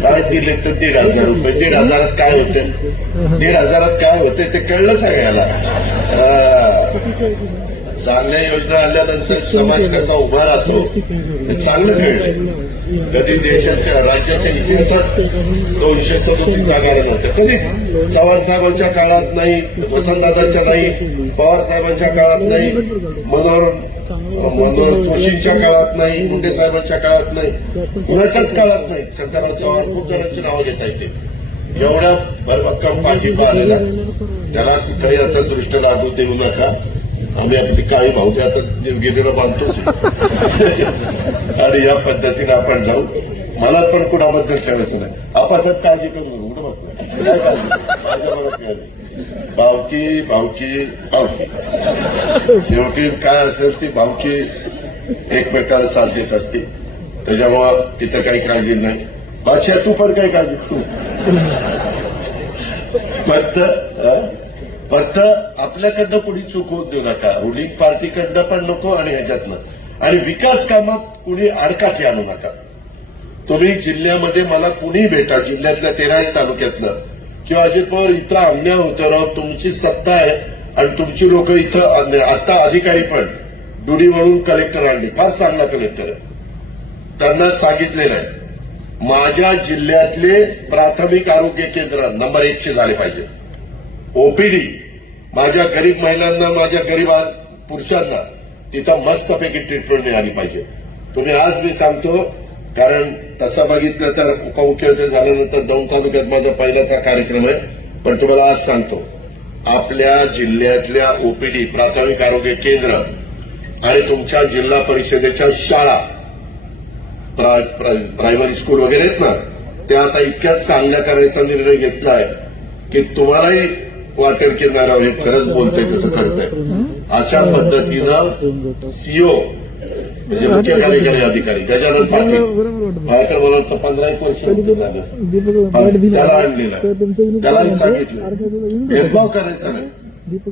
काय दिले तर 1,500 रुपये. 1,500 काय होते, 1,500 काय होते ते कळलं सगळ्याला. चांगल्या योजना आणल्यानंतर समाज कसा उभा राहतो हे चांगलं कळलं. कधी देशाच्या राज्याच्या इतिहासात 237 जागा नव्हत्या कधीच. चव्हाण साहेबांच्या काळात नाही, वसंतदादांच्या नाही, पवार साहेबांच्या काळात नाही, मनोहर जोशींच्या काळात नाही, मुंडे साहेबांच्या काळात नाही, कुणाच्याच काळात नाही. शंकरराव चव्हाण खूप जणांची नावं घेता येते. एवढा भरभक्कम पाठिंबा आलेला, त्याला कुठेही आता दृष्ट लागू देऊ नका. आम्ही आपली काळी भावली आता देवगिरीला बांधतोच आणि या पद्धतीने आपण जाऊ. मला पण कुणाबद्दल ठेवायचं नाही. आपासाहेब काळजी करू नका, कुठं बसलं माझ्या मनात काय नाही. भावकी भावकी भावकी, शेवटी काय असेल ती भावकी एकमेकाला साथ देत असते. त्याच्यामुळं तिथं काही काळजी नाही. बादशाह तू पण काही काळजी करू. फक्त आपल्याकडनं कुणी चूक होत देऊ नका. रुलिंग पार्टीकडनं पण नको आणि ह्याच्यातनं. आणि विकास कामात कुणी आडकाठी आणू नका. तुम्ही जिल्ह्यामध्ये मला कुणी भेटा, जिल्ह्यातल्या 13 तालुक्यातलं, किंवा अजित पवार इथं अन्याय होतं राव, तुमची सत्ता आहे आणि तुमची लोक इथं आता अधिकारी पण डुडी म्हणून कलेक्टर आणले, फार चांगला कलेक्टर आहे. त्यांना सांगितलेलं आहे माझ्या जिल्ह्यातले प्राथमिक आरोग्य केंद्र नंबर 1 झाले पाहिजे. ओपीडी माझ्या गरीब महिलांना, माझ्या गरीब पुरुषांना तिथं मस्तपैकी ट्रीटमेंट मिळाली पाहिजे. तुम्ही आज मी सांगतो, कारण तसं बघितलं तर उपमुख्यमंत्री झाल्यानंतर 2 तालुक्यात माझा पहिल्याचा कार्यक्रम आहे. पण तुम्हाला आज सांगतो, आपल्या जिल्ह्यातल्या ओपीडी, प्राथमिक आरोग्य केंद्र आणि तुमच्या जिल्हा परिषदेच्या शाळा, प्रायमरी स्कूल वगैरे आहेत ना, त्या आता इतक्या चांगल्या करायचा निर्णय घेतला आहे की तुम्हालाही वाटेल की नाही हे खरंच बोलतंय तसं करतंय. अशा पद्धतीनं सीओ म्हणजे मुख्य कार्यकारी अधिकारी गजानन पाटील माझ्याकडे मला वाटतं 15-1 वर्ष झालं, त्याला आणलेला, त्यालाही सांगितलं भेदभाव करायचा नाही.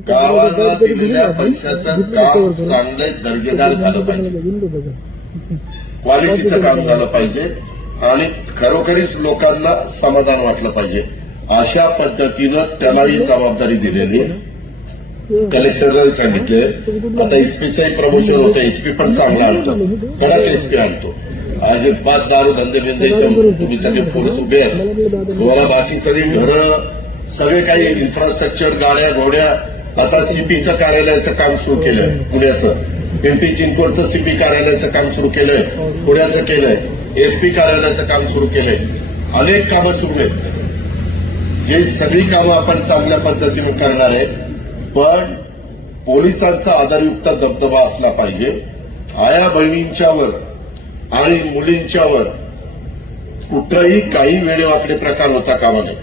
गावाला दिलेल्या पैशाचं काम चांगलं दर्जेदार झालं पाहिजे, क्वालिटीचं काम झालं पाहिजे आणि खरोखरीच लोकांना समाधान वाटलं पाहिजे. अशा पद्धतीनं त्यालाही जबाबदारी दिलेली. कलेक्टरला सांगितले आता एसपीचंही प्रमोशन होतं, एसपी पण चांगला आणतो, कडक एसपी आणतो. आज 5 दारू धंदे बिंदे तुम्ही सगळे पोलीस उभे आहेत, तुम्हाला बाकी सगळी घरं, सगळे काही इन्फ्रास्ट्रक्चर, गाड्या घोड्या. आता सीपीचं कार्यालयाचं काम सुरू केलंय पुण्याचं, पिंपरी चिंचवडचं सीपी कार्यालयाचं काम सुरू केलंय, पुण्याचं केलंय, एसपी कार्यालयाचं काम सुरू केलंय, अनेक कामं सुरू आहेत. ही सगळी कामं आपण चांगल्या पद्धतीने करणार आहे. पण पोलिसांचा आधारयुक्त दबदबा असला पाहिजे. आया बहिणींच्यावर आणि मुलींच्यावर कुठलाही काही वेडेवाकडे प्रकार होता कामा नये.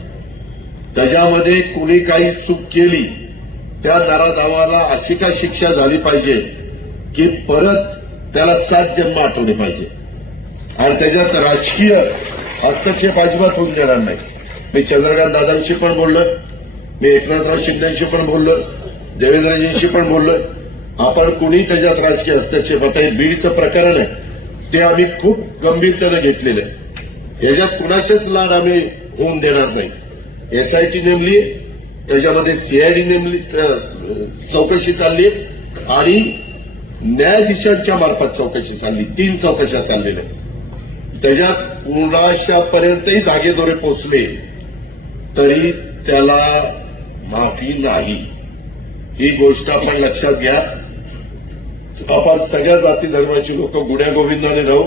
त्याच्यामध्ये कुणी काही चूक केली त्या नराधावाला अशी काय शिक्षा झाली पाहिजे की परत त्याला 7 जन्म आठवले पाहिजे. आणि त्याच्यात राजकीय हस्तक्षेप अजिबात होऊन देणार नाही. मी चंद्रकांत दादांशी पण बोललोय, मी एकनाथराव शिंदेशी पण बोललोय, देवेंद्रजींशी पण बोललोय. आपण कुणी त्याच्यात राजकीय हस्तक्षेप, आता हे बीडचं प्रकरण आहे ते आम्ही खूप गंभीरतेने घेतलेलं आहे. याच्यात कुणाचेच लाड आम्ही होऊन देणार नाही. एसआयटी नेमली, त्याच्यामध्ये सीआयडी नेमली, चौकशी चालली आणि न्यायाधीशांच्या मार्फत चौकशी चालली. 3 चौकशा चाललेल्या. त्याच्यात कुणाशापर्यंतही धागेदोरे पोचले तरी त्याला माफी नाही. ही गोष्ट आपण लक्षात घ्या. आपण सगळ्या जाती धर्माची लोक गुण्यागोविंदाने राहू.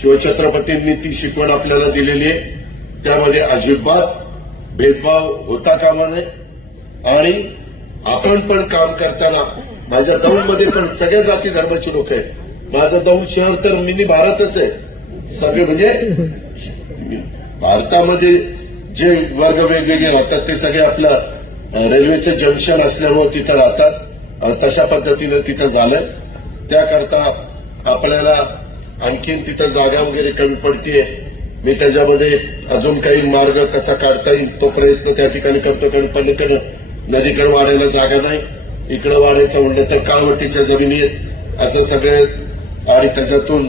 शिवछत्रपतींनी ती शिकवण आपल्याला दिलेली आहे. त्यामध्ये अजिबात भेदभाव होता कामा नये. आणि आपण पण काम करताना माझ्या दौंडमध्ये पण सगळ्या जाती धर्माची लोक आहेत. माझं दौंड शहर तर मिनी भारतच आहे. सगळे म्हणजे भारतामध्ये जे वर्ग वेगवेगळे राहतात ते सगळे आपलं रेल्वेचं जंक्शन असल्यामुळे तिथं राहतात. तशा पद्धतीनं तिथं झालंय. त्याकरता आपल्याला आणखीन तिथं जागा वगैरे कमी पडतीये. मी त्याच्यामध्ये अजून काही मार्ग कसा काढता येईल तो प्रयत्न त्या ठिकाणी करतो. कारण पलीकडे नदीकडे वाढायला जागा नाही, इकडे वाढायचं म्हणलं तर काळवटीच्या जमिनी आहेत. असं सगळे आणि त्याच्यातून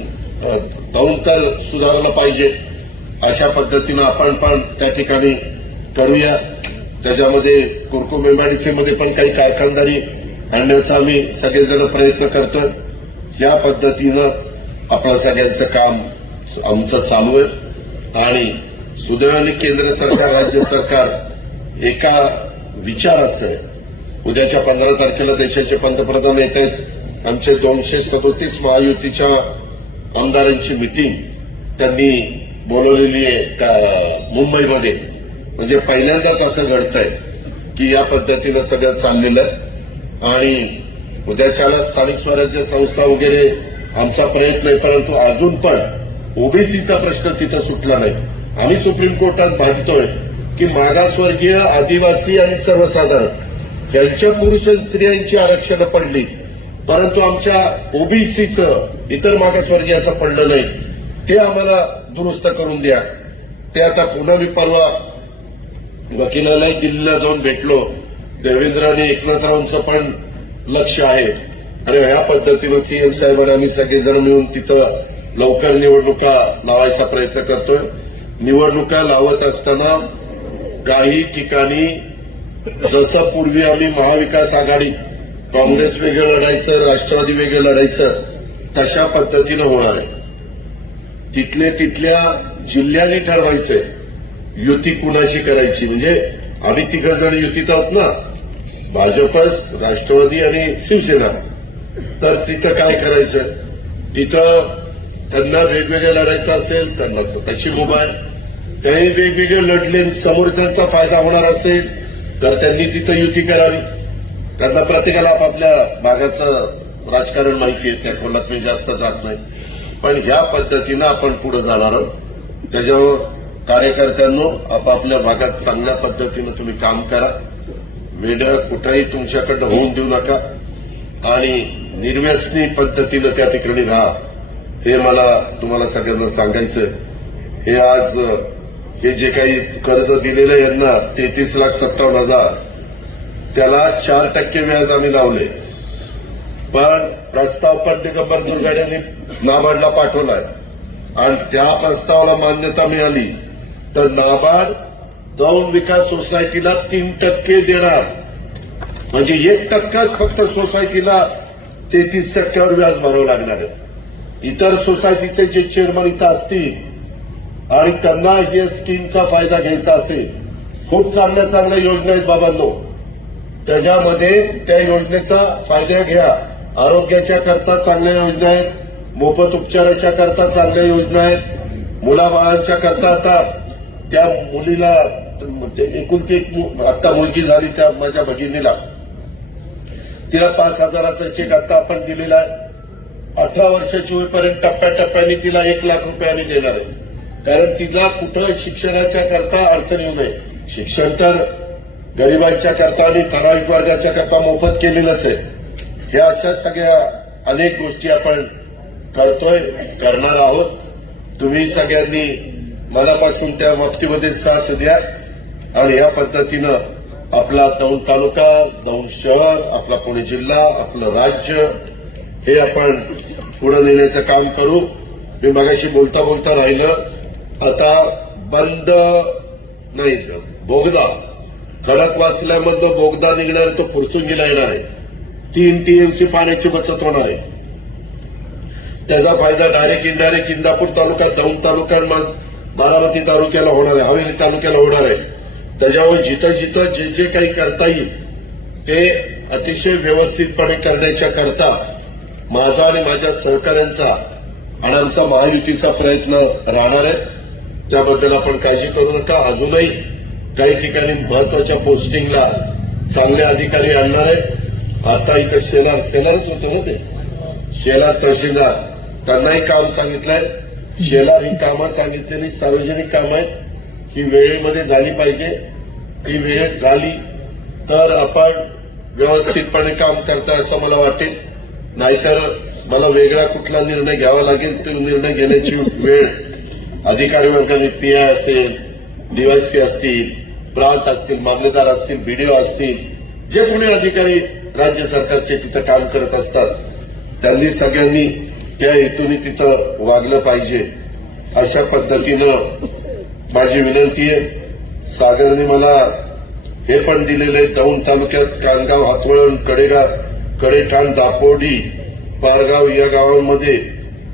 दौंड तर सुधारलं पाहिजे. अशा पद्धतीनं आपण पण त्या ठिकाणी करूया. त्याच्यामध्ये कुरकुम एमआयडीसीमध्ये पण काही कारखानदारी आणण्याचा आम्ही सगळेजण प्रयत्न करतोय. या पद्धतीनं आपलं सगळ्यांचं काम आमचं चालू आहे. आणि सुदैवाने केंद्र सरकार राज्य सरकार एका विचाराचं आहे. उद्याच्या 15 तारखेला देशाचे पंतप्रधान येत आहेत. आमचे 237 महायुतीच्या आमदारांची मिटिंग त्यांनी बोलवलेली आहे मुंबईमध्ये. म्हणजे पहिल्यांदाच असं घडतंय की या पद्धतीनं सगळं चाललेलं आहे. आणि उद्याच्याला स्थानिक स्वराज्य संस्था वगैरे आमचा प्रयत्न आहे. परंतु अजून पण ओबीसीचा प्रश्न तिथं सुटला नाही. आम्ही सुप्रीम कोर्टात भागतोय की मागासवर्गीय, आदिवासी आणि सर्वसाधारण यांच्या पुरुष स्त्रियांची आरक्षणं पडली, परंतु आमच्या ओबीसीचं इतर मागासवर्गीयाचं पडलं नाही. ते आम्हाला दुरुस्त करून द्या. ते आता पुन्हा मी परवा वकिलालाही दिल्लीला जाऊन भेटलो. देवेंद्र आणि एकनाथरावांचं पण लक्ष आहे. आणि या पद्धतीनं सीएम साहेबांना आम्ही सगळेजण मिळून तिथं लवकर निवडणुका लावायचा प्रयत्न करतोय. निवडणुका लावत असताना काही ठिकाणी जसं पूर्वी आम्ही महाविकास आघाडी काँग्रेस वेगळं लढायचं, राष्ट्रवादी वेगळं लढायचं, तशा पद्धतीनं होणार आहे. तिथल्या जिल्ह्यांनी ठरवायचंय युती कुणाशी करायची. म्हणजे आम्ही तिघं जण युतीत आहोत ना, भाजप, राष्ट्रवादी आणि शिवसेना. तर तिथं काय करायचं, तिथं त्यांना वेगवेगळं लढायचं असेल त्यांना तशी मुभा आहे. त्याही वेगवेगळे लढले, समोरच्यांचा फायदा होणार असेल तर त्यांनी तिथं युती करावी. त्यांना प्रत्येकाला आपापल्या भागाचं राजकारण माहिती आहे, त्या खोलात मी जास्त जात नाही. पण ह्या पद्धतीनं आपण पुढे जाणार आहोत. त्याच्यावर कार्यकर्त्यांनो आपापल्या भागात चांगल्या पद्धतीनं तुम्ही काम करा. वेडं कुठंही तुमच्याकडनं होऊन देऊ नका आणि निर्व्यसनी पद्धतीनं त्या ठिकाणी राहा. हे मला तुम्हाला सगळ्यांना सांगायचं. हे आज हे जे काही कर्ज दिलेलं आहे यांना 33,57,000 त्याला 4% व्याज आम्ही लावले. पण प्रस्ताव पण दिगंबर दुर्गाड्यांनी नाबार्डला पाठवलाय आणि त्या प्रस्तावाला मान्यता मिळाली तर नाबार्ड दौंड विकास सोसायटीला 3% देणार. म्हणजे 1%च फक्त सोसायटीला 33%वर व्याज भरावं लागणार आहे. इतर सोसायटीचे जे चेअरमन इथं असतील आणि त्यांना या स्कीमचा फायदा घ्यायचा असेल, खूप चांगल्या योजना आहेत बाबांनो. त्याच्यामध्ये त्या योजनेचा फायदा घ्या. आरोग्याच्या करता चांगल्या योजना आहेत, मोफत उपचाराच्या करता चांगल्या योजना आहेत, मुलाबाळांच्या करता आता त्या मुलीला एकुलती एक आता मुलगी झाली त्या माझ्या भगिनीला, तिला 5,000चा चेक आता आपण दिलेला आहे. 18 वर्षाची होईपर्यंत टप्प्याटप्प्याने तिला 1 लाख रुपये आम्ही देणार आहे. कारण तिला कुठं शिक्षणाच्या करता अडचण येऊ नये. शिक्षण तर गरिबांच्या करता आणि ठराविक वर्गाच्या करता मोफत केलेलंच आहे. ह्या अशा सगळ्या अनेक गोष्टी आपण करतोय, करणार आहोत. तुम्ही सगळ्यांनी मनापासून त्या बाबतीमध्ये साथ द्या आणि या पद्धतीनं आपला दौंड तालुका, दौंड शहर, आपला पुणे जिल्हा, आपलं राज्य हे आपण पुढे नेण्याचं काम करू. मी मगाशी बोलता बोलता राहिलं, आता बंद नाही बोगदा खडकवासल्यामधनं बोगदा निघणार तो फुरसुंगीला येणार आहे. 3 टीएमसी पाण्याची बचत होणार आहे. त्याचा फायदा डायरेक्ट इनडायरेक्ट इंदापूर तालुका, दौंड तालुका, बारामती तालुक्याला होणार आहे, हवेली तालुक्याला होणार आहे. त्याच्यामुळे जिथं जिथं जे जे काही करता येईल ते अतिशय व्यवस्थितपणे करण्याच्या करता माझा आणि माझ्या सहकाऱ्यांचा आणि आमचा महायुतीचा प्रयत्न राहणार आहे. त्याबद्दल आपण काळजी करू नका. अजूनही काही ठिकाणी महत्वाच्या पोस्टिंगला चांगले अधिकारी आणणार आहे. आता इथं शेलारच होते ना, ते शेलार तहसीलदार, त्यांनाही काम सांगितलंय. शेलार ही कामं सांगितलेली सार्वजनिक कामं आहेत, ही वेळेमध्ये झाली पाहिजे. ती वेळेत झाली तर आपण व्यवस्थितपणे काम करता असं मला वाटेल. नाहीतर मला वेगळा कुठला निर्णय घ्यावा लागेल. तो निर्णय घेण्याची वेळ अधिकारी वर्गाने पीआय असेल, डीवायएसपी असतील, प्रांत असतील, मामलेदार असतील, बीडीओ असतील, जे कोणी अधिकारी राज्य सरकारचे तिथं काम करत असतात, त्यांनी सगळ्यांनी त्या हेतूने तिथं वागलं पाहिजे. अशा पद्धतीनं माझी विनंती आहे. सागरने मला हे पण दिलेलं आहे, दौंड तालुक्यात कानगाव, हातवळण, कडेठाण, दापोडी, पारगाव या गावांमध्ये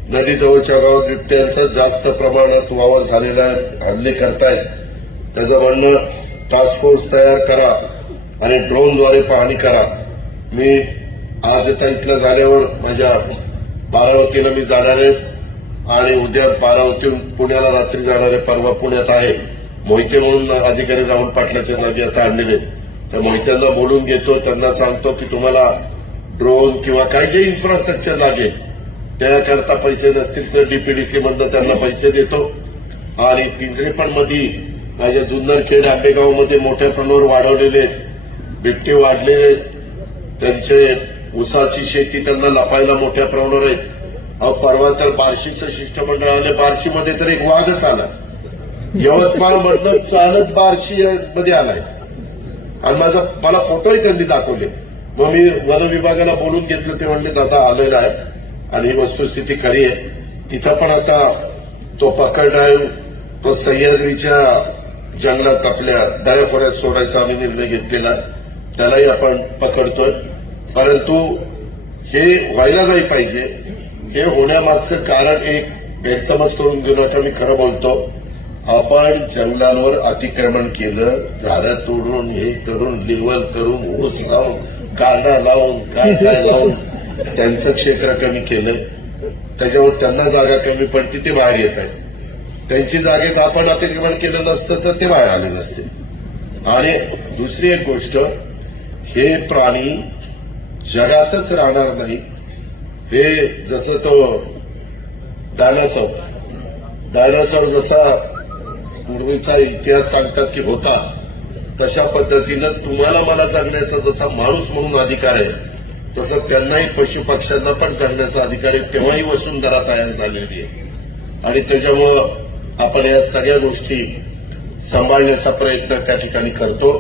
नदीजवळच्या गावात बिबट्यांचा जास्त प्रमाणात वावर झालेला हल्ले करतायत. त्याचं म्हणणं टास्क फोर्स तयार करा आणि ड्रोनद्वारे पाहणी करा. मी आज आता इथलं झाल्यावर माझ्या बारामतीला मी जाणार आहे आणि उद्या बारामतीहून पुण्याला रात्री जाणार आहे. परवा पुण्यात आहे. मोहिते म्हणून अधिकारी राहुल पाटलाच्या जागी आता आणलेले, त्या मोहित्यांना बोलून घेतो. त्यांना सांगतो की तुम्हाला ड्रोन किंवा काही जे इन्फ्रास्ट्रक्चर लागेल त्याकरता पैसे नसतील तर डीपीडीसी मधनं त्यांना पैसे देतो. आणि पिंजरेपणमध्ये माझ्या जुन्नरखेड, आंबेगावमध्ये मोठ्या प्रमाणावर वाढवलेले बिबटे वाढलेले, त्यांचे ऊसाची शेती त्यांना लपायला मोठ्या प्रमाणावर आहेत. अहो, परवा तर बार्शीचं शिष्टमंडळ आलं. बार्शीमध्ये तर एक वाघच आला. यवतमाळमधनं चालत बार्शी मध्ये आलाय आणि मला फोटोही त्यांनी दाखवले. मग मी वन विभागाला बोलून घेतलं. ते म्हणले दादा आलेला आहे आणि ही वस्तुस्थिती खरी आहे. तिथं पण आता तो पकड आहे, तो सह्याद्रीच्या जंगलात आपल्या दऱ्याखोऱ्यात सोडायचा आम्ही निर्णय घेतलेला. त्यालाही आपण पकडतोय. परंतु हे व्हायला नाही पाहिजे. हे होण्यामागचं कारण एक गैरसमज करून घेऊ नका. मी खरं बोलतो. आपण जंगलांवर अतिक्रमण केलं, झाडं तोडून, हे करून, लेवल करून, ऊस लावून, कांदा लावून, काय लावून त्यांचं क्षेत्र कमी केलं. त्याच्यावर त्यांना जागा कमी पडती, ते बाहेर येत आहेत. त्यांची जागेत आपण अतिक्रमण केलं नसतं तर ते बाहेर आले नसते. आणि दुसरी एक गोष्ट, हे प्राणी जगातच राहणार नाही. हे जसं तो डायनासॉर जसा पूर्वीचा इतिहास सांगतात की होता, तशा पद्धतीनं तुम्हाला मला जगण्याचा जसा माणूस म्हणून अधिकार आहे, तसं त्यांनाही पशुपक्ष्यांना पण जगण्याचा अधिकार आहे. तेव्हाही वसुंधरा तयार झालेली आहे आणि त्याच्यामुळं आपण या सगळ्या गोष्टी सांभाळण्याचा प्रयत्न त्या ठिकाणी करतो.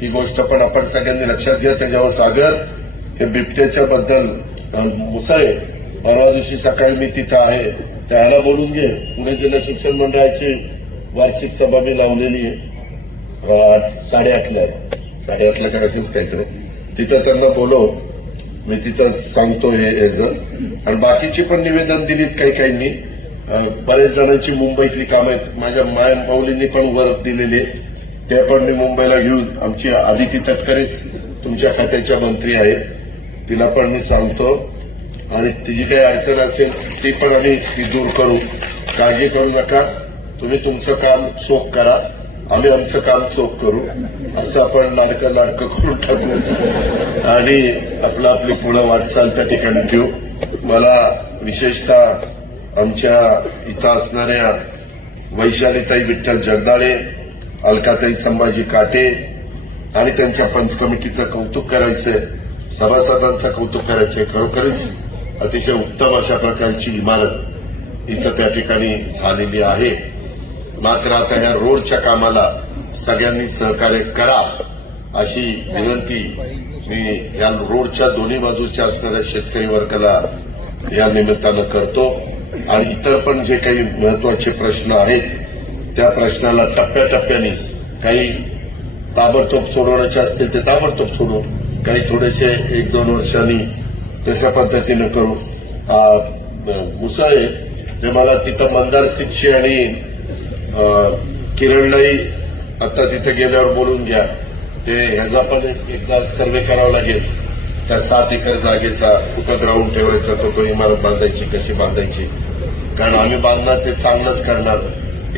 ही गोष्ट पण आपण सगळ्यांनी लक्षात घ्या. त्याच्यावर सागर हे बिबट्याच्या बद्दल मुसळे, परवा दिवशी सकाळी मी तिथं आहे, त्याला बोलून घे. पुणे जिल्हा शिक्षण मंडळाची वार्षिक सभा मी लावलेली आहे. 8:30ला काय असेच काहीतरी. तिथं त्यांना बोलव. मी तिथं सांगतो हे आणि बाकीची पण निवेदन दिलीत काही काहींनी. बरेच जणांची मुंबईतली कामं आहेत. माझ्या माऊलींनी पण वर दिलेली आहे. ते पण मी मुंबईला घेऊन, आमची आदिती तटकरेच तुमच्या खात्याच्या मंत्री आहे, तिला पण मी सांगतो. आणि तिची काही अडचण असेल ती पण आम्ही ती दूर करू. काळजी करू नका. तुम्ही तुमचं काम चोख करा, आम्ही आमचं काम चोख करू. असं आपण लाडकं करून टाकू आणि आपली पुढं वाटचाल त्या ठिकाणी ठेवू. मला विशेषतः आमच्या इथं असणाऱ्या वैशालीताई विठ्ठल जगदाळे, अलकाताई संभाजी काटे आणि त्यांच्या पंच कमिटीचं कौतुक करायचंय, सभासदांचं कौतुक करायचंय. खरोखरच अतिशय उत्तम अशा प्रकारची इमारत इथं त्या ठिकाणी झालेली आहे. मात्र आता ह्या रोडच्या कामाला सगळ्यांनी सहकार्य करा अशी विनंती मी या रोडच्या दोन्ही बाजूच्या असणाऱ्या शेतकरी वर्गाला या निमित्तानं करतो. आणि इतर पण जे काही महत्वाचे प्रश्न आहेत त्या प्रश्नाला टप्प्याटप्प्याने, काही ताबडतोब सोडवण्याचे असतील ते ताबडतोब सोडू, काही थोडेसे 1-2 वर्षांनी तशा पद्धतीनं करू. मुसळे जे मला तिथं मंदार शिक्षी आणि किरणलाही आता तिथे गेल्यावर बोलून घ्या. ते ह्याचा पण एकदा सर्वे करावा लागेल. त्या 7 एकर जागेचा कुठं ग्राउंड ठेवायचा, कुठं इमारत बांधायची, कशी बांधायची, कारण आम्ही बांधणार ते चांगलंच करणार.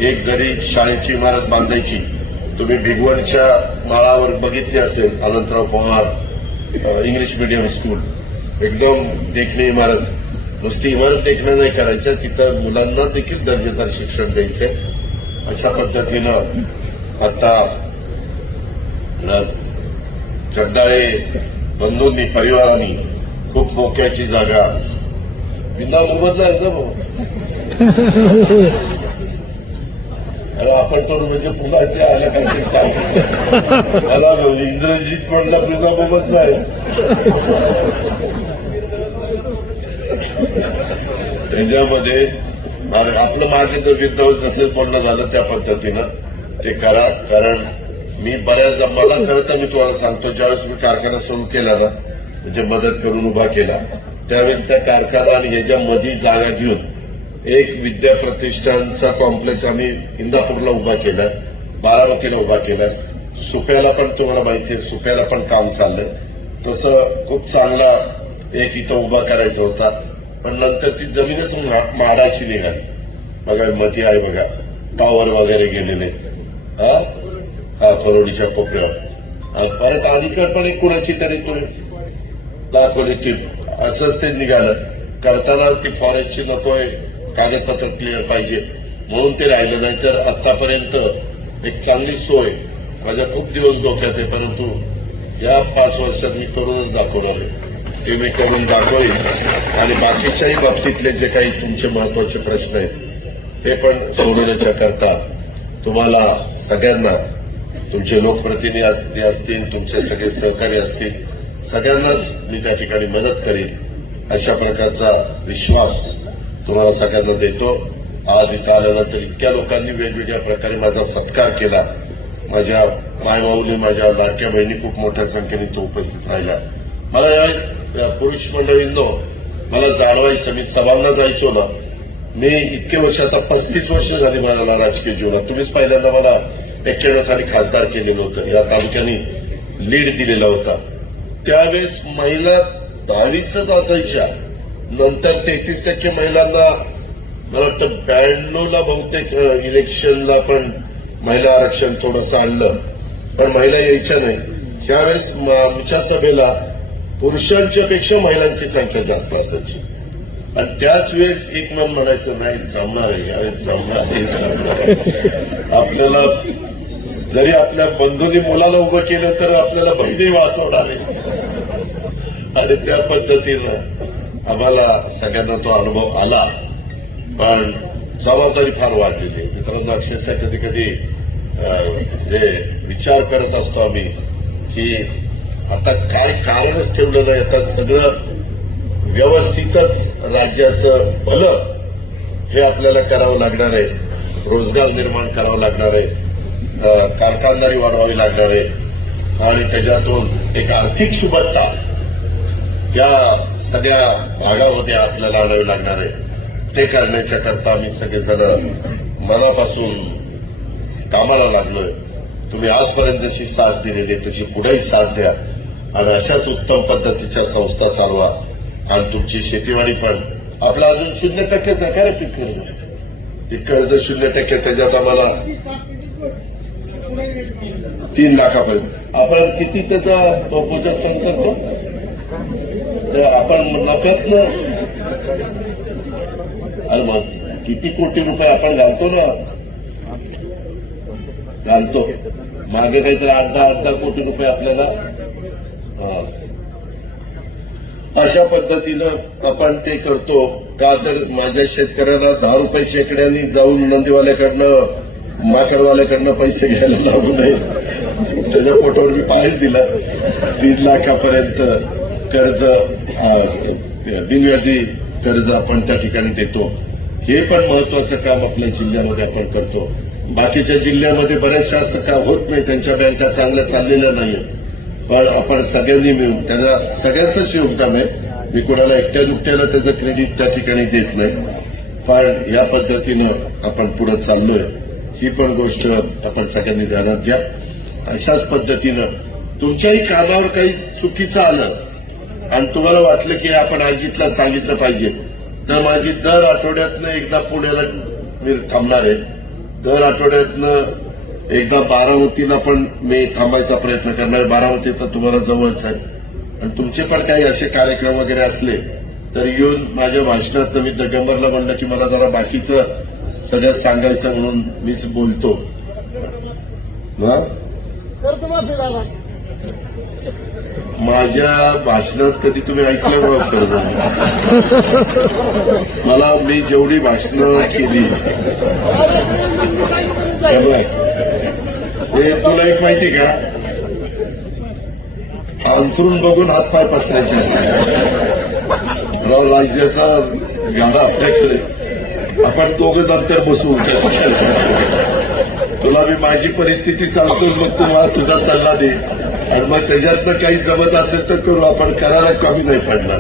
एक जरी शाळेची इमारत बांधायची, तुम्ही भिगवणच्या माळावर बघितली असेल, Anantrao Pawar English medium school, एकदम देखणी इमारत. नुसती इमारत देखणं नाही करायचं, तिथं मुलांना देखील दर्जेदार शिक्षण द्यायचंय. अशा पद्धतीनं आता जगदाळे बंधूंनी, परिवारांनी खूप मोक्याची जागा बिंदा मोबदला आहे ना भाऊ. अरे आपण थोडं म्हणजे पुन्हा ते आल्या काहीतरी सांग मला इंद्रजित कोणला बिंदा मोबदला आहे. त्याच्यामध्ये आपलं मागे जर विद्यार्थी जसं बोलणं झालं त्या पद्धतीनं ते करा. कारण मी बऱ्याचदा मला खरं तर मी तुम्हाला सांगतो, ज्यावेळेस मी कारखाना सुरू केला ना, म्हणजे मदत करून उभा केला, त्यावेळेस त्या कारखाना आणि ह्याच्यामध्ये जागा घेऊन एक विद्या प्रतिष्ठानचा कॉम्प्लेक्स आम्ही इंदापूरला उभा केला, बारामतीला उभा केला, सुप्याला पण तुम्हाला माहिती आहे, सुप्याला पण काम चाललंय. तसं खूप चांगला एक इथं उभा करायचा होता, पण नंतर ती जमीनच माडाची निघाली. बघा मध्ये आहे बघा, टॉवर वगैरे गेलेले हा करोडीच्या कोपऱ्यावर. परत अलीकड पण एक कुणाची तरी दाखवली टीप, असंच ते निघालं. करताना ती फॉरेस्टची नकोय, कागदपत्र क्लिअर पाहिजे म्हणून ते राहिलं. नाही तर आतापर्यंत एक चांगली सोय माझ्या खूप दिवस डोक्यात आहे, परंतु या 5 वर्षात मी करूनच दाखवणार आहे. ते मी करून दाखवेन. आणि बाकीच्याही बाबतीतले जे काही तुमचे महत्वाचे प्रश्न आहेत ते पण सोडवण्याच्या करता तुम्हाला सगळ्यांना, तुमचे लोकप्रतिनिधी असतील, तुमचे सगळे सहकारी असतील, सगळ्यांनाच मी त्या ठिकाणी मदत करेन अशा प्रकारचा विश्वास तुम्हाला सगळ्यांना देतो. आज इथं आल्यानंतर इतक्या लोकांनी वेगवेगळ्या प्रकारे माझा सत्कार केला. माझ्या मायमाऊली, माझ्या लाडक्या बहिणी खूप मोठ्या संख्येने तो उपस्थित राहिला. मला यावेळेस पुरुष मंडळींनो मला जाणवायचं, मी सभांना जायचो ना, मी इतके वर्ष, आता 35 वर्ष झाली मला राजकीय जीवनात. तुम्हीच पहिल्यांदा मला 91 साली खासदार केलेलं होतं, या तालुक्याने लीड दिलेला होता. त्यावेळेस महिला 10च असायच्या, नंतर 33% महिलांना, मला वाटतं 92ला बहुतेक इलेक्शनला पण महिला आरक्षण थोडंसं आणलं, पण महिला यायच्या नाही. त्यावेळेस आमच्या सभेला पुरुषांच्या पेक्षा महिलांची संख्या जास्त असायची. आणि त्याच वेळेस एक मन म्हणायचं, नाही जमणार आहे, यावेळेस जमणार आहे, जमणार आहे. आपल्याला जरी आपल्या बंधूंनी मुलाला उभं केलं तर आपल्याला बहिणी वाचवणार आहे. आणि त्या पद्धतीनं आम्हाला सगळ्यांना तो अनुभव आला. पण जबाबदारी फार वाढलेली आहे मित्रांनो. अक्षरशः कधी कधी जे विचार करत असतो आम्ही की आता काय कारणच ठेवलं नाही, आता सगळं व्यवस्थितच राज्याचं भलं हे आपल्याला करावं लागणार आहे. रोजगार निर्माण करावं लागणार आहे, कारखानदारी वाढवावी लागणार आहे आणि त्याच्यातून एक आर्थिक सुबत्ता या सगळ्या भागामध्ये आपल्याला आणावी लागणार आहे. ते करण्याच्या करता आम्ही सगळेजण मनापासून कामाला लागलोय. तुम्ही आजपर्यंत जशी साथ दिलेली तशी पुढेही साथ द्या आणि अशाच उत्तम पद्धतीच्या संस्था चालवा. आणि तुमची शेतीवाडी पण आपलं अजून 0%च आहे का रे पीक कर्ज? पीक कर्ज 0%, त्याच्यात आम्हाला 3 लाखापर्यंत. आपण किती त्याचा बचत सण करतो, तर आपण नफ्यातनं, अरे मग किती कोटी रुपये आपण घालतो ना, घालतो. मागे काहीतरी 8-10 कोटी रुपये आपल्याला. अशा पद्धतीनं आपण ते करतो का, तर माझ्या शेतकऱ्याला 10 रुपये शेकड्यांनी जाऊन नंदीवाल्याकडनं, माकडवाल्याकडनं पैसे घ्यायला लागू नये. त्याच्या पोटावर मी पायच दिला. 3 लाखापर्यंत कर्ज, बिनव्याजी कर्ज आपण त्या ठिकाणी देतो. हे पण महत्वाचं काम आपल्या जिल्ह्यामध्ये आपण करतो. बाकीच्या जिल्ह्यामध्ये बऱ्याचशा असं काम होत नाही, त्यांच्या बँका चांगल्या चाललेल्या नाहीत. पण आपण सगळ्यांनी मिळून, त्याचा सगळ्यांचंच योगदान आहे. मी कोणाला एकट्या दुकट्याला त्याचं क्रेडिट त्या ठिकाणी देत नाही. पण या पद्धतीनं आपण पुढे चाललोय, ही पण गोष्ट आपण सगळ्यांनी ध्यानात घ्या. अशाच पद्धतीनं तुमच्याही कामावर काही चुकीचं आलं आणि तुम्हाला वाटलं की आपण आजीतला सांगितलं पाहिजे, तर माझी दर आठवड्यातनं एकदा पुण्याला मी थांबणार आहे. दर आठवड्यातनं एकदा बारामतीला पण मी थांबायचा प्रयत्न करणार आहे. बारामती तर तुम्हाला जवळच आहे. आणि तुमचे पण काही असे कार्यक्रम वगैरे असले तर येऊन माझ्या भाषणात मी दिगंबरला म्हणलं की मला जरा बाकीचं सगळं सांगायचं म्हणून मीच बोलतो. माझ्या भाषणात कधी तुम्ही ऐकलं का कर्ज? मला मी जेवढी भाषणं केली हे तुला एक माहिती का, अंथरून बघून हातपाय पसरायचे असतात. राज्याचा गाडा आपल्याकडे, आपण दोघं नंतर बसू. तुला मी माझी परिस्थिती सांगतो, मग तू मला तुझा सल्ला दे आणि मग त्याच्यातनं काही जमत असेल तर करू. आपण करायला कमी नाही पडणार.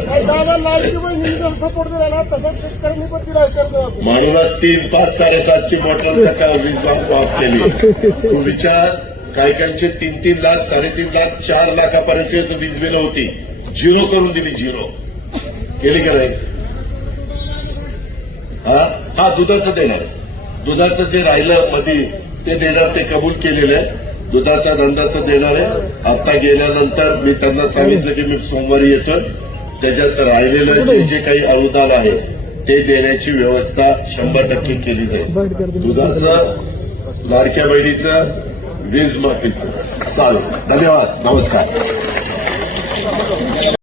म्हणूनच 3, 5, 7.5ची मोटर वीज वाफ केली. तू विचार, काही 3-3 लाख, 3.5 लाख, 4 लाखापर्यंत वीज बिलं होती. 0 करून दिली. 0 केली का नाही? हा दुधाचं देणार. दुधाचं जे राहिलं मध्ये ते देणार, ते कबूल केलेलं आहे. दुधाचा धंदाचं देणार आहे. आता गेल्यानंतर मी त्यांना सांगितलं की मी सोमवारी येतो. त्याच्यात राहिलेलं जे काही अनुदान आहे ते देण्याची व्यवस्था 100% केली जाईल. दुधाचं, लाडक्या बहिणीचं, वीज माफीचं. चालेल. धन्यवाद. नमस्कार.